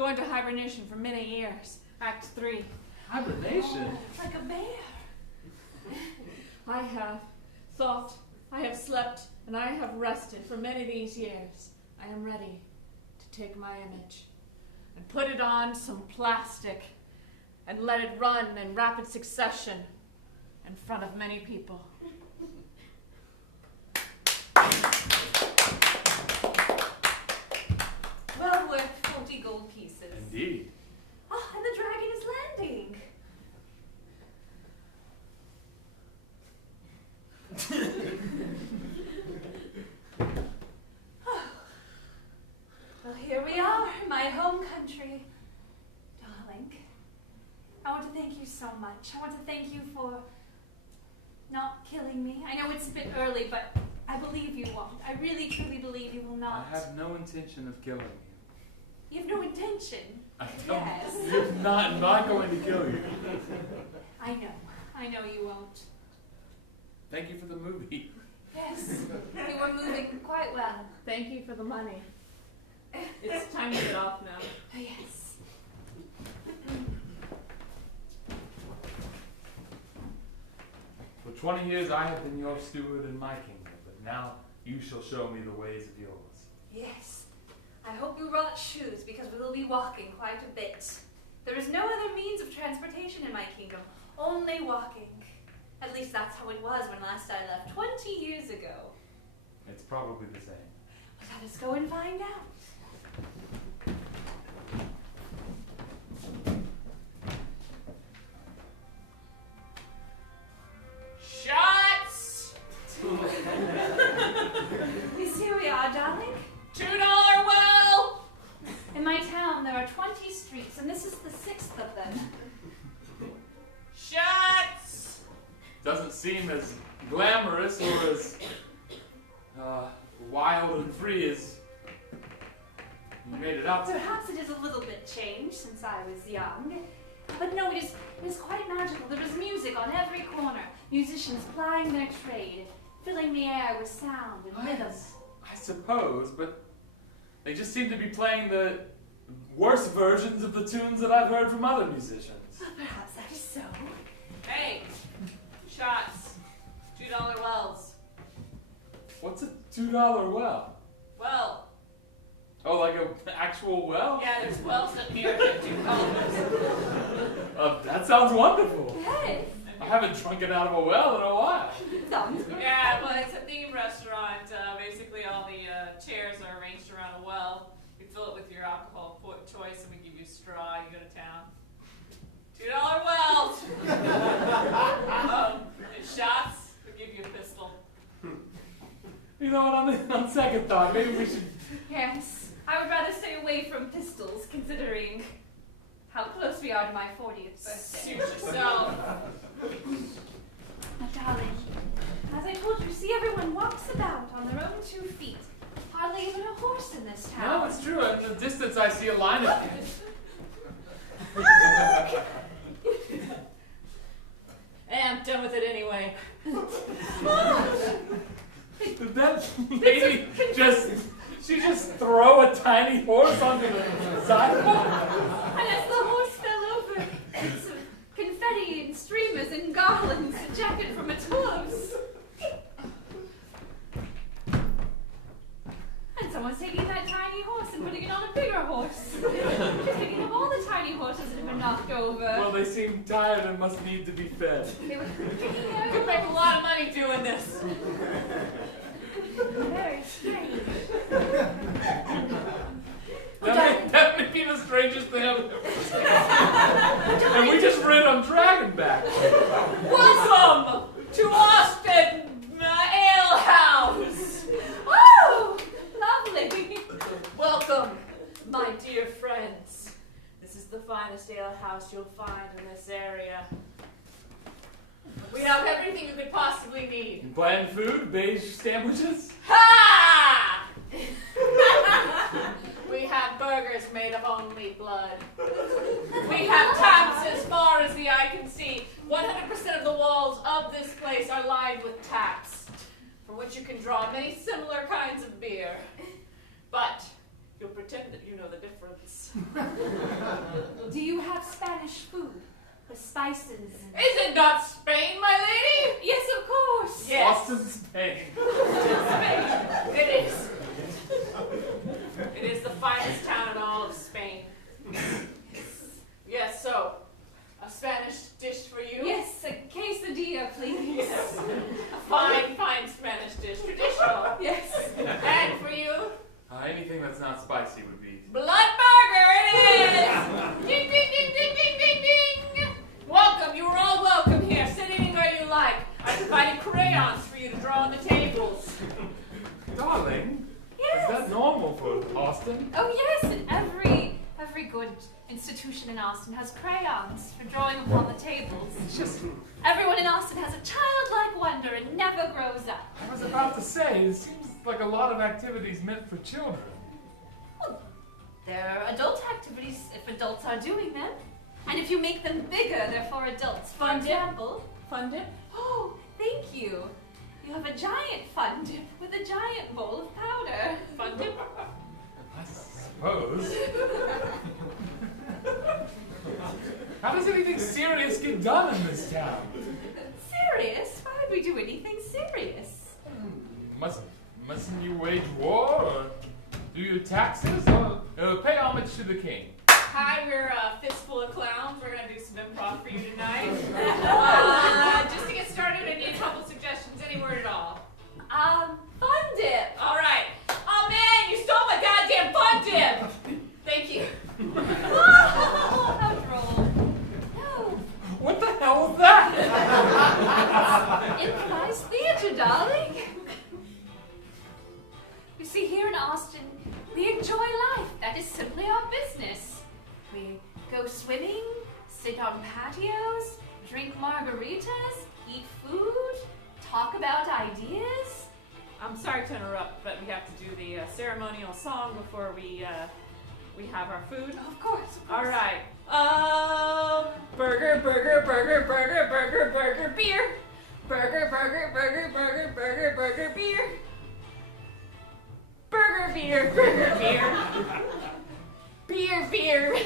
into hibernation for many years. Act 3. Hibernation? Oh, like a bear. I have thought, I have slept, and I have rested for many of these years. I am ready to take my image and put it on some plastic and let it run in rapid succession in front of many people. Well worth 40 gold pieces. Indeed. Oh, and the dragon is landing. Well, here we are, my home country. Darling, I want to thank you so much. I want to thank you for not killing me. I know it's a bit early, but I believe you won't. I really, truly believe you will not. I have no intention of killing you. You have no intention. I don't. Yes. I'm not going to kill you. I know you won't. Thank you for the movie. Yes, you were moving quite well. Thank you for the money. It's time to get off now. Oh, yes. For 20 years I have been your steward in my kingdom, but now you shall show me the ways of yours. Yes. I hope you brought shoes because we will be walking quite a bit. There is no other means of transportation in my kingdom, only walking. At least that's how it was when last I left 20 years ago. It's probably the same. Well, let us go and find out. seem as glamorous or as wild and free as you made it out to. Perhaps it is a little bit changed since I was young. But no, it is quite magical. There is music on every corner. Musicians plying their trade, filling the air with sound and rhythm. I suppose, but they just seem to be playing the worst versions of the tunes that I've heard from other musicians. Well, perhaps that is so. Hey, shots. $2 wells. What's a $2 well? Well. Oh, like an actual well? Yeah, there's wells up here at $2. That sounds wonderful. Yes. I haven't drunk it out of a well in a while. Sounds good. Yeah, well, it's a themed restaurant. Basically, all the chairs are arranged around a well. You fill it with your alcohol choice, and we give you a straw. You go to town. $2 wells. And shots, we give you a pistol. You know what? On second thought, maybe we should. Yes. I would rather stay away from pistols, considering how close we are to my 40th birthday. Suit yourself. Now, darling, as I told you, see, everyone walks about on their own 2 feet. Hardly even a horse in this town. No, it's true. In the distance, I see a line of. Hey, I'm done with it anyway. Did that lady she just throw a tiny horse onto the sidewalk? And as the horse fell over, some confetti and streamers and garlands ejected from its hooves. And someone's taking that tiny horse and putting it on a bigger horse. Just thinking of all the tiny horses that have been knocked over. Well, they seem tired and must need to be fed. They were You could make a lot of money doing this. very strange. That may be the strangest thing I've ever seen. And we just ran on Dragonback. Welcome to Austin Ale House. Oh, lovely. Welcome, my dear friends. This is the finest ale house you'll find in this area. We have everything you could possibly need. Bland food, beige sandwiches. Ha! We have burgers made of only blood. We have taps as far as the eye can see. 100% of the walls of this place are lined with taps, from which you can draw many similar kinds of beer. But you'll pretend that you know the difference. Do you have Spanish food? The spices? Is it not Spain, my lady? Yes, of course. Yes. Austin, Spain. Spain. It is. It is the finest town in all of Spain. Yes, so, a Spanish dish for you? Yes, a quesadilla, please. Yes. A fine, fine Spanish dish. Traditional. Yes. And for you? Anything that's not spicy would be. Blood burger, it is! Ding, ding, ding, ding, ding, ding, ding! Welcome, you are all welcome here. Sit anywhere you like. I provided crayons for you to draw on the tables. Darling, Yes. is that normal for Austin? Oh yes, and every good institution in Austin has crayons for drawing upon the tables. It's just. Everyone in Austin has a childlike wonder and never grows up. I was about to say, it seems like a lot of activities meant for children. Well, there are adult activities if adults are doing them. And if you make them bigger, they're for adults. For Fun dip? example, Fun dip? oh, thank you. You have a giant fun dip with a giant bowl of powder. Fun dip? I suppose. How does anything serious get done in this town? Serious? Why would we do anything serious? Mustn't you wage war, or do your taxes, or pay homage to the king? Hi, we're a fistful of clowns. We're going to do some improv for you tonight. Just to get started, I need a couple suggestions. Any word at all? Fun dip. All right. Oh, man, you stole my goddamn fun dip. Thank you. Oh, how droll. No. What the hell was that? Improvised theater, darling. You see, here in Austin, we enjoy life. That is simply our business. We go swimming, sit on patios, drink margaritas, eat food, talk about ideas? I'm sorry to interrupt, but we have to do the ceremonial song before we have our food. Of course. All right. Burger, burger, burger, burger, burger, burger, beer. Burger, burger, burger, burger, burger, burger, beer. Burger, beer, burger, beer. Beer, beer.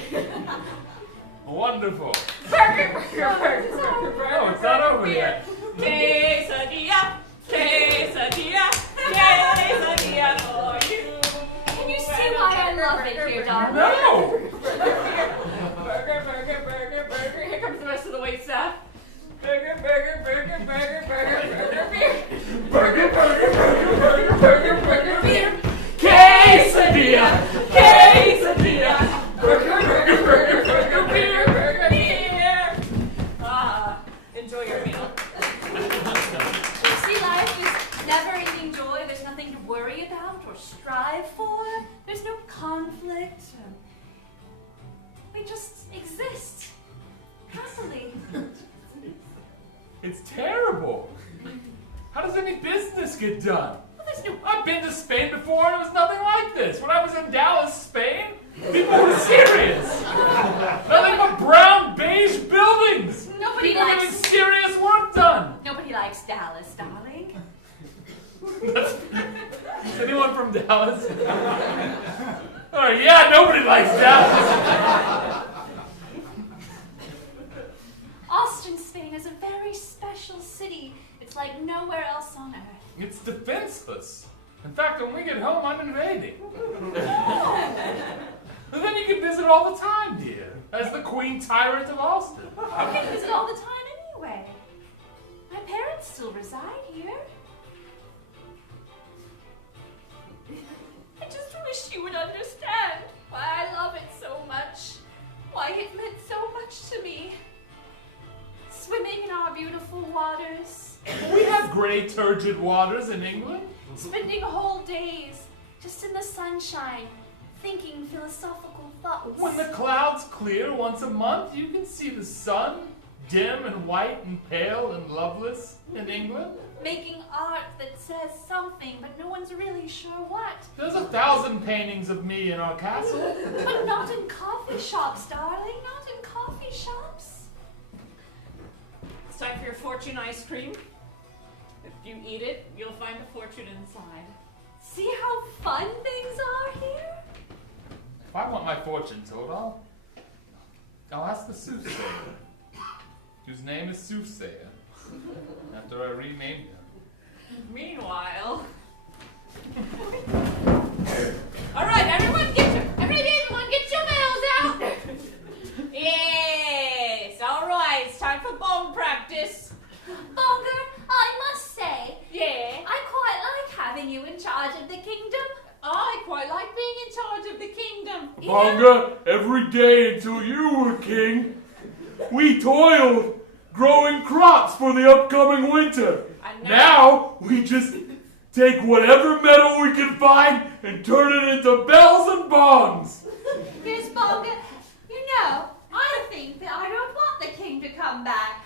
Wonderful. Burger, burger, burger, burger, burger. Oh, it's not over beer. yet. Quesadilla, quesadilla, quesadilla for you. Can you see why I love it here, darling? No! Burger, burger, burger, burger. Here comes the rest of the wait staff. Burger, burger, burger, burger, burger, burger, beer. Burger, burger, burger, burger, burger, burger, beer. Quesadilla, quesadilla. Burger, burger, burger, burger, beer, burger, beer. Enjoy your meal. You see, life is never-ending joy. There's nothing to worry about or strive for. There's no conflict. We just exist happily. It's terrible. How does any business get done? I've been to Spain before and it was nothing like this. When I was in Dallas, Spain, people were serious. Nothing but brown, beige buildings. Nobody People likes- getting serious work done. Nobody likes Dallas, darling. Is anyone from Dallas? Oh, yeah, nobody likes Dallas. Austin, Spain is a very special city. It's like nowhere else on earth. It's defenseless. In fact, when we get home, I'm invading. And then you can visit all the time, dear, as the Queen Tyrant of Austin. I can visit all the time anyway. My parents still reside here. I just wish you would understand why I love it so much. Why it meant so much to me. Swimming in our beautiful waters. We have gray, turgid waters in England. Spending whole days just in the sunshine, thinking philosophical thoughts. When the clouds clear once a month, you can see the sun, dim and white and pale and loveless in England. Making art that says something, but no one's really sure what. There's 1,000 paintings of me in our castle. But not in coffee shops, darling. Not in coffee shops. It's time for your fortune ice cream. If you eat it, you'll find a fortune inside. See how fun things are here? If I want my fortune told, I'll ask the soothsayer, whose name is Soothsayer, after I renamed him. Meanwhile... Alright, everyone get your bells out! Yes, alright, it's time for bomb practice. Bonga, I must say, Yeah, I quite like having you in charge of the kingdom. I quite like being in charge of the kingdom. Bonga, every day until you were king, we toiled growing crops for the upcoming winter. Now we just take whatever metal we can find and turn it into bells and bombs. Miss Bonga, you know, I think that I don't want the king to come back.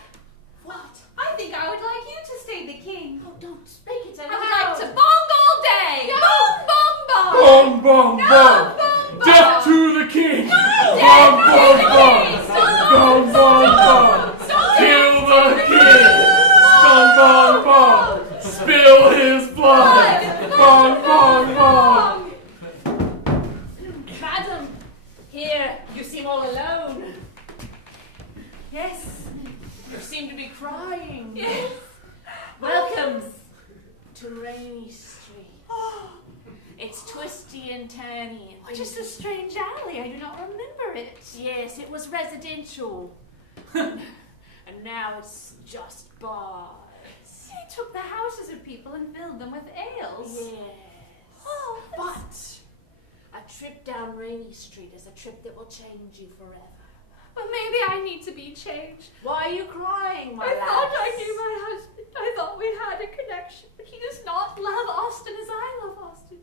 What? I think I would like you to stay the king. Oh, don't speak it out I would like to bong all day. No. Bong, bong, bong. Bong, bong, No, bong. bong, bong. Death to the king. Death Bong, to bong, the bong. king. Stop. Bong, bong, bong. Stop. Kill the king. Bong, bong, bong. Spill his blood. Bong, bong, bong. Madam, here, you seem all alone. Yes. You seem to be crying. Yes. Welcome to Rainy Street. It's twisty and turny. Oh, just a strange alley. I do not remember it. Yes, it was residential. And now it's just bars. He took the houses of people and filled them with ales. Yes. Oh, But a trip down Rainy Street is a trip that will change you forever. But maybe I need to be changed. Why are you crying, my I lass? thought I knew my husband. I thought we had a connection. But he does not love Austin as I love Austin.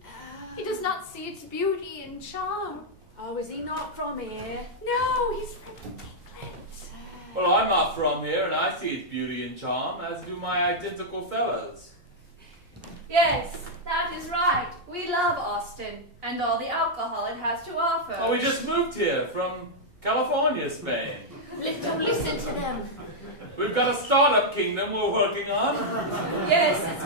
He does not see its beauty and charm. Oh, is he not from here? No, he's from England. Well, I'm not from here, and I see its beauty and charm, as do my identical fellows. Yes, that is right. We love Austin and all the alcohol it has to offer. Oh, we just moved here from California, Spain. Don't listen to them. We've got a startup kingdom we're working on. Yes, it's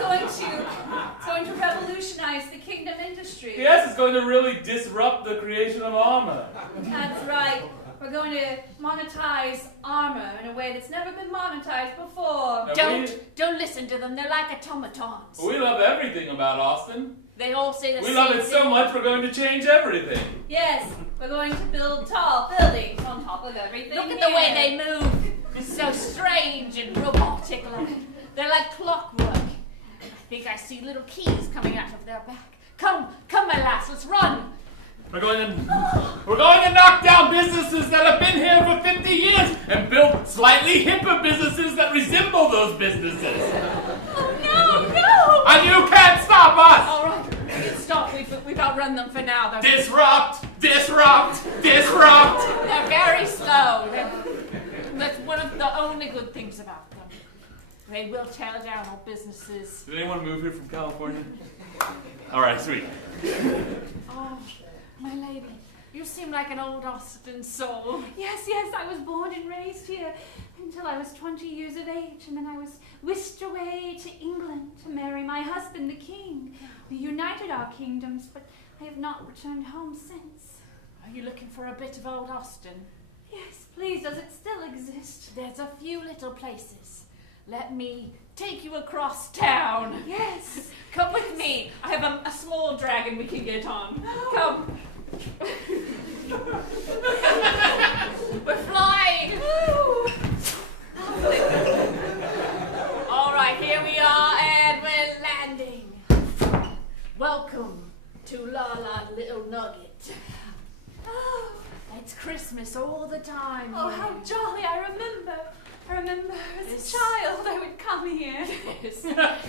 going to revolutionize the kingdom industry. Yes, it's going to really disrupt the creation of armor. That's right. We're going to monetize armor in a way that's never been monetized before. Don't listen to them. They're like automatons. We love everything about Austin. They all say the We same love it thing. so much we're going to change everything. Yes, we're going to build tall buildings on top of everything. Look at the way they move. It's so strange and robotic. They're like clockwork. I think I see little keys coming out of their back. Come, my lass, let's run. We're going to knock down businesses that have been here for 50 years and build slightly hipper businesses that resemble those businesses. Oh, no! And you can't stop us! All right, we can stop. We've outrun them for now. Disrupt! They're very slow. That's one of the only good things about them. They will tear down all businesses. Did anyone move here from California? All right, sweet. Oh, my lady, you seem like an old Austin soul. Yes, I was born and raised here until I was 20 years of age, and then I was whisked away to England to marry my husband, the king. We united our kingdoms, but I have not returned home since. Are you looking for a bit of old Austin? Yes, please, does it still exist? There's a few little places. Let me take you across town. Yes. Come with me. I have a small dragon we can get on. Come. We're flying. All right, here we are, and we're landing. Welcome to Lala Little Nugget. Oh, It's Christmas all the time. oh, here. how jolly. I remember as a child I would come here.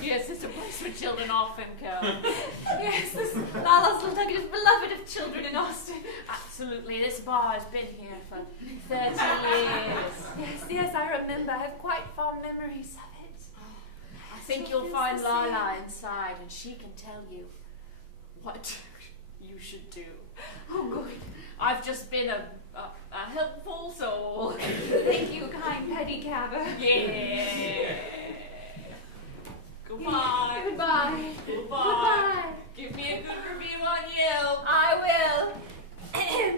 Yes, it's a place where children often come. Yes, this Lala's Little Nugget is beloved of children in Austin. Absolutely, this bar has been here for 30 years. Yes, I remember. I have quite fond memories of it. I think Still you'll feels find the Lala same. inside, and she can tell you what you should do. Oh, good. I've just been a helpful soul. Thank you, kind pedicabber. Yeah. Goodbye. Goodbye. Goodbye. Give me a good review on Yelp. I will. Hey,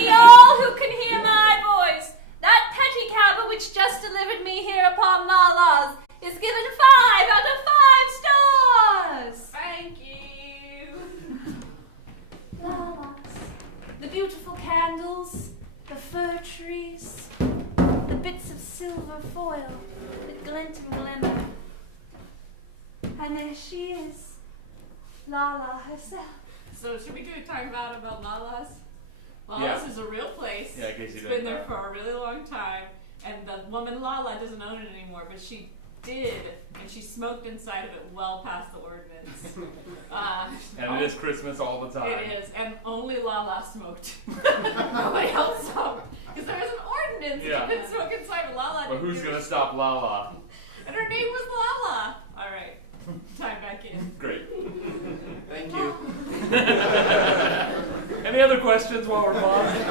ye all who can hear my voice. That pedicabber which just delivered me here upon Lala's is given 5 out of 5 stars. Thank you. Lala's. The beautiful candles, the fir trees, the bits of silver foil that glint and glimmer. And there she is, Lala herself. So should we do a timeout about Lala's? Lala's is a real place. Yeah, in case you It's didn't been there know. for a really long time. And the woman Lala doesn't own it anymore, but she did. And she smoked inside of it well past the ordinance. And it is Christmas all the time. It is. And only Lala smoked. Nobody else smoked. Because there was an ordinance. Yeah. You couldn't smoke inside, but Lala But didn't who's do going to it. stop Lala? And her name was Lala. All right. Time back in. Great. Thank you. Any other questions while we're pausing?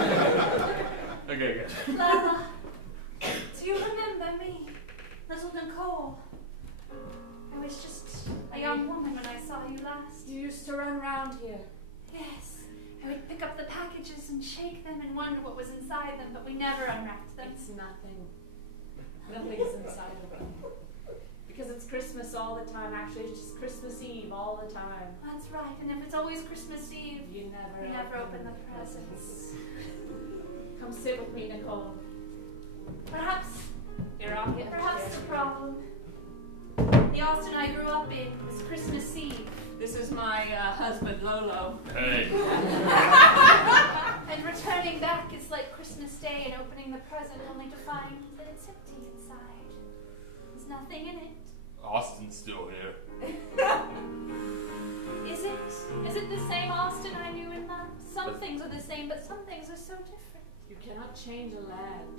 Okay, good. Lala, do you remember me, little Nicole? I was just a young woman when I saw you last. You used to run around here. Yes, I would pick up the packages and shake them and wonder what was inside them, but we never unwrapped them. It's nothing. Nothing's inside of them. Because it's Christmas all the time. Actually, it's just Christmas Eve all the time. That's right, and if it's always Christmas Eve, You we never open the presents. Come sit with me, Nicole. Perhaps Here, I'll get the problem. The Austin I grew up in was Christmas Eve. This is my husband, Lolo. Hey. And returning back is like Christmas Day and opening the present only to find that it's empty inside. There's nothing in it. Austin's still here. Is it the same Austin I knew in months? Some things are the same, but some things are so different. You cannot change a land.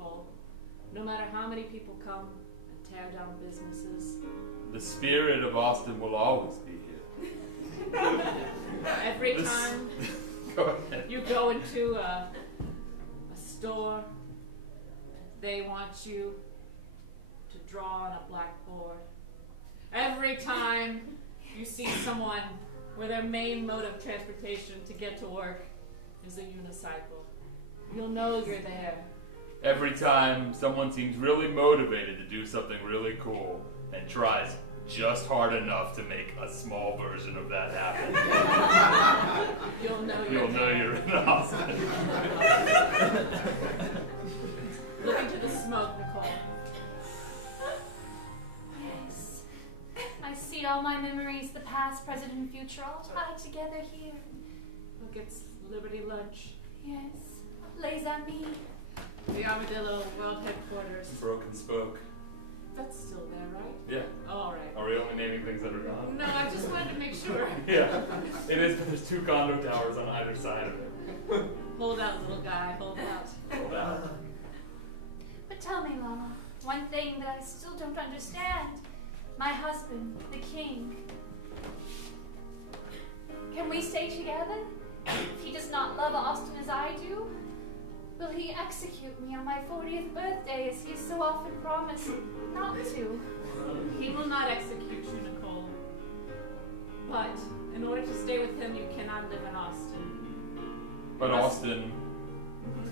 Nicole. No matter how many people come and tear down businesses. The spirit of Austin will always be here. Every time you go into a store, they want you to draw on a blackboard. Every time you see someone where their main mode of transportation to get to work is a unicycle, you'll know you're there. Every time someone seems really motivated to do something really cool and tries just hard enough to make a small version of that happen, you'll know you're in Austin. Look into the smoke, Nicole. Yes. I see all my memories, the past, present, and future, all tied together here. Look, it's Liberty Lunch. Yes. Les amis. The Armadillo World Headquarters. Broken Spoke. That's still there, right? Yeah. All right. Are we only naming things that are gone? No, I just wanted to make sure. Yeah. It is, but there's 2 condo towers on either side of it. Hold out, little guy. Hold out. Hold out. But tell me, Lama, one thing that I still don't understand. My husband, the king. Can we stay together? If he does not love Austin as I do, will he execute me on my 40th birthday as he so often promised not to? He will not execute you, Nicole. But in order to stay with him, you cannot live in Austin. But Austin,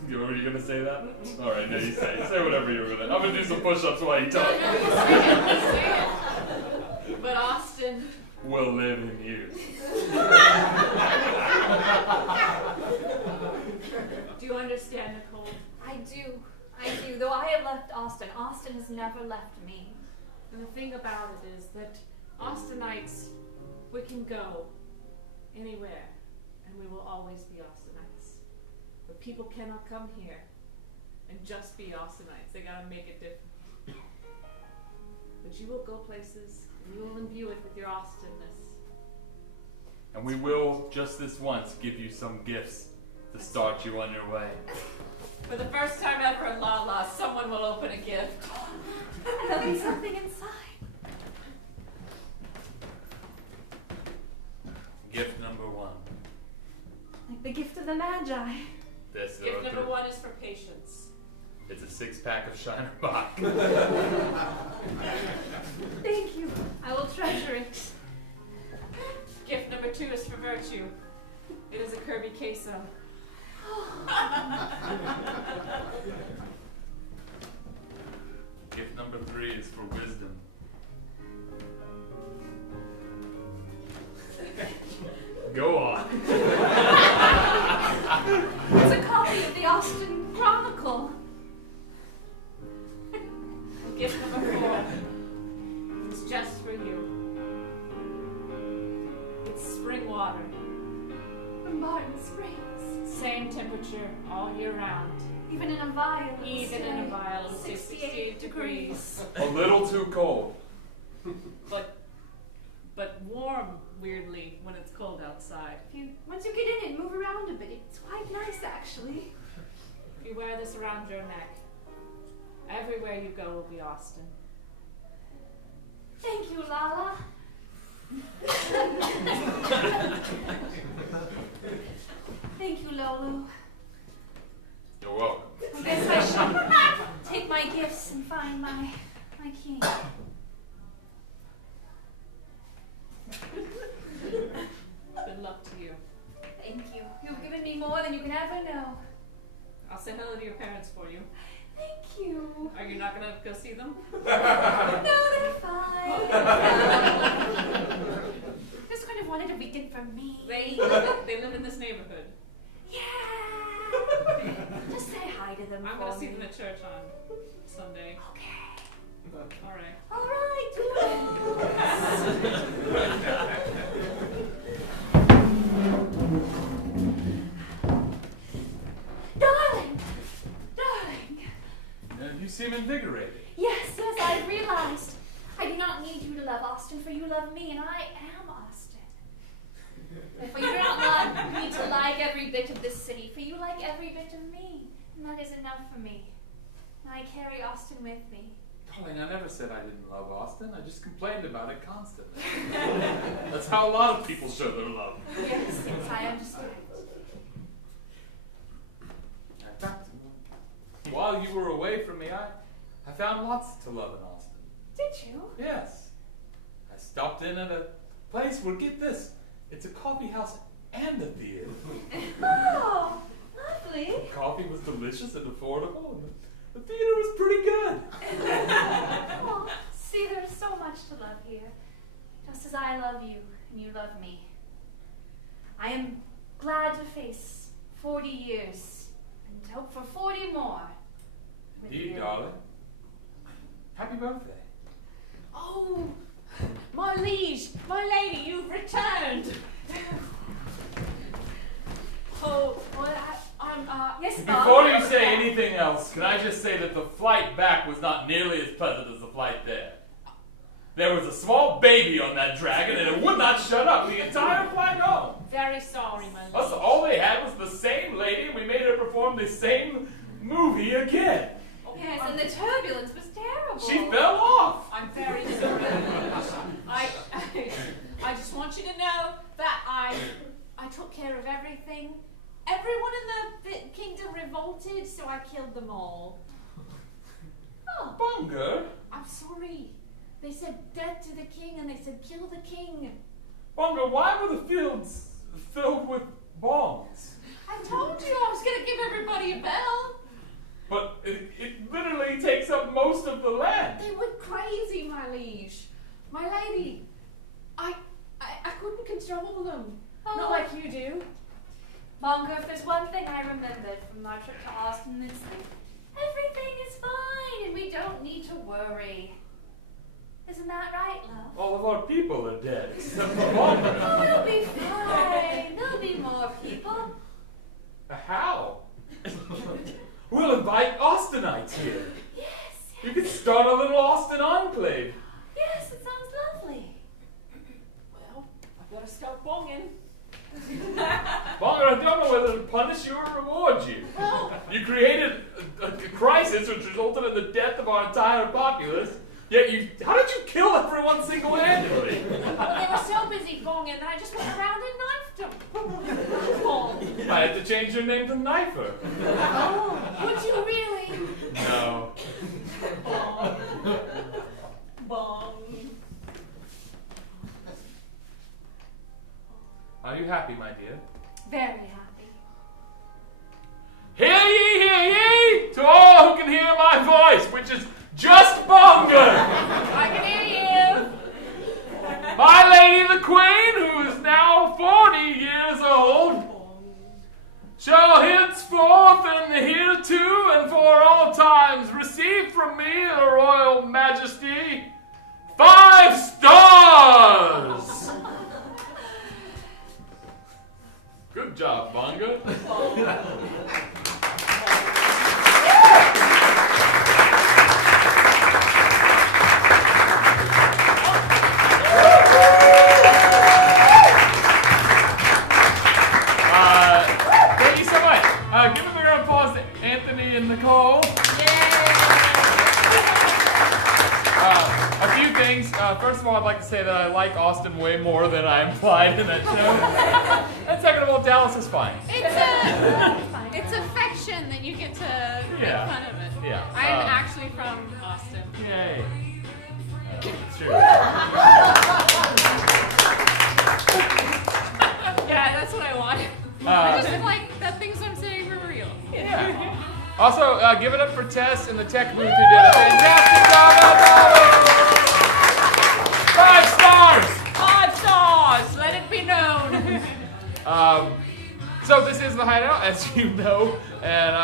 were you gonna say that? All right, no, you say whatever you were gonna. I'm gonna do some push-ups while you talk. Say it. But Austin will live in you. Do you understand, Nicole? I do. Though I have left Austin, Austin has never left me. And the thing about it is that Austinites, we can go anywhere, and we will always be Austinites. But people cannot come here and just be Austinites. They gotta make it different. But you will go places, and you will imbue it with your Austinness. And we will, just this once, give you some gifts to start you on your way. For the first time ever in La La, someone will open a gift. There'll be something inside. Gift number 1. Like the gift of the Magi. This Gift number 1 is for patience. It's a 6-pack of Shiner Bock. Thank you. I will treasure it. Gift number 2 is for virtue. It is a Kirby queso. Gift number 3 is for wisdom. Go on. It's a copy of the Austin Chronicle. Gift number 4 is just for you. It's spring water. From Barton Springs. Same temperature all year round. Even in a vial. Even in a vial of 68 degrees. A little too cold. But warm, weirdly, when it's cold outside. Once you get in it, move around a bit. It's quite nice, actually. If you wear this around your neck, everywhere you go will be Austin. Thank you, Lala. Thank you, Lolo. You're welcome. I guess I should take my gifts and find my king. Good luck to you. Thank you. You've given me more than you can ever know. I'll say hello to your parents for you. Thank you. Are you not gonna go see them? No, they're fine. Just kind of wanted a weekend for me. They live in this neighborhood. Yeah. Just say hi to them. I'm gonna see them at church on Sunday. Okay. All right. All right. Darling. You seem invigorated. Yes, I've realized. I do not need you to love Austin, for you love me, and I am Austin. For you do not need to like every bit of this city, for you like every bit of me, and that is enough for me. and I carry Austin with me. Darling, I never said I didn't love Austin. I just complained about it constantly. That's how a lot of people show their love. Yes, I understand. In fact, while you were away from me, I found lots to love in Austin. Did you? Yes. I stopped in at a place where, get this, it's a coffee house and a theater. Oh, lovely. The coffee was delicious and affordable, and the theater was pretty good. Oh, see, there's so much to love here. Just as I love you and you love me. I am glad to face 40 years and hope for 40 more. with Indeed, you. darling. Happy birthday. Oh, my liege, my lady, you've returned. Oh, well, I'm, Yes, Before you say anything else, can I just say that the flight back was not nearly as pleasant as the flight there. There was a small baby on that dragon, and it would not shut up the entire flight home. very sorry, my liege. Plus, all they had was the same lady, and we made her perform the same movie again. Yes, and the turbulence was terrible. She fell off. I'm very sorry. I just want you to know that I took care of everything. Everyone in the kingdom revolted, so I killed them all. Oh, Bunga. I'm sorry. They said death to the king, and they said kill the king. Bunga, why were the fields filled with bombs? I told you I was going to give everybody a bell. But it literally takes up most of the land. They went crazy, my liege. My lady, I couldn't control them. Not like you do. Bongo, if there's one thing I remembered from our trip to Austin, it's like, everything is fine and we don't need to worry. Isn't that right, love? All of our people are dead, except for Bunga. Oh, it'll be fine. There'll be more people. How? We'll invite Austinites here. Yes, You could start a little Austin enclave. yes, it sounds lovely. Well, I better start bonging. Bunga, I don't know whether to punish you or reward you. Well, You created a crisis which resulted in the death of our entire populace. Yet how did you kill everyone single-handedly? they were so busy bonging that I just went around and knifed them. I had to change your name to Knifer. Oh, would you really? No. Bong. Are you happy, my dear? Very happy. Hear ye, hear ye, to all who can hear my voice, which is just Bunga. I can hear you. My lady the queen, who is now 40 years old, shall henceforth and hereto and for all times receive from me, the royal majesty, 5 stars! Good job, Bunga. Thank you so much. Give a big round of applause to Anthony and Nicole. A few things. First of all, I'd like to say that I like Austin way more than I implied in that show. And second of all, Dallas is fine. It's affection that you get to make fun of it. Yeah. I'm actually from Austin. Yay. True. Yeah, that's what I want. I just like that things I'm saying are real. Yeah. Also, give it up for Tess and the tech booth who did a fantastic job. 5 stars! 5 stars! Let it be known. So this is the Hideout, as you know, and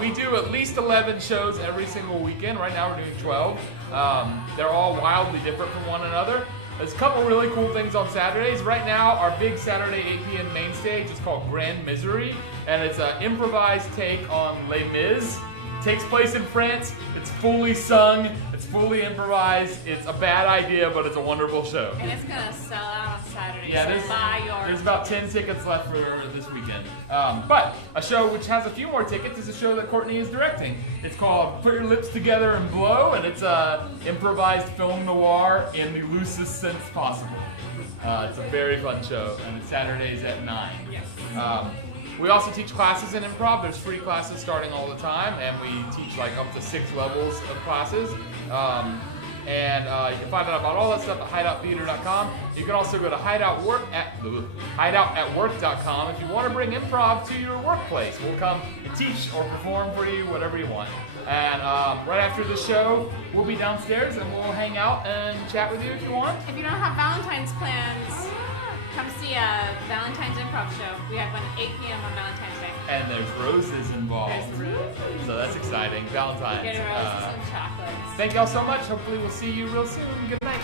we do at least 11 shows every single weekend. Right now we're doing 12. They're all wildly different from one another. There's a couple really cool things on Saturdays. Right now, our big Saturday 8 p.m. main stage is called Grand Misery, and it's an improvised take on Les Mis. It takes place in France. It's fully sung. It's fully improvised. It's a bad idea, but it's a wonderful show. And it's gonna sell out on Saturday Yeah, there's about 10 tickets left for this weekend. But a show which has a few more tickets is a show that Courtney is directing. It's called Put Your Lips Together and Blow, and it's a improvised film noir in the loosest sense possible. It's a very fun show, and it's Saturdays at 9. We also teach classes in improv. There's free classes starting all the time, and we teach like up to 6 levels of classes. And you can find out about all that stuff at hideouttheater.com. You can also go to hideoutatwork.com if you want to bring improv to your workplace. We'll come and teach or perform for you, whatever you want. And right after the show, we'll be downstairs and we'll hang out and chat with you if you want. If you don't have Valentine's plans, come see a Valentine's improv show. We have one at 8 p.m. on Valentine's Day. And there's roses involved. There's roses. So that's exciting. Valentine's. Get roses and chocolates. Thank y'all so much. Hopefully we'll see you real soon. Good night.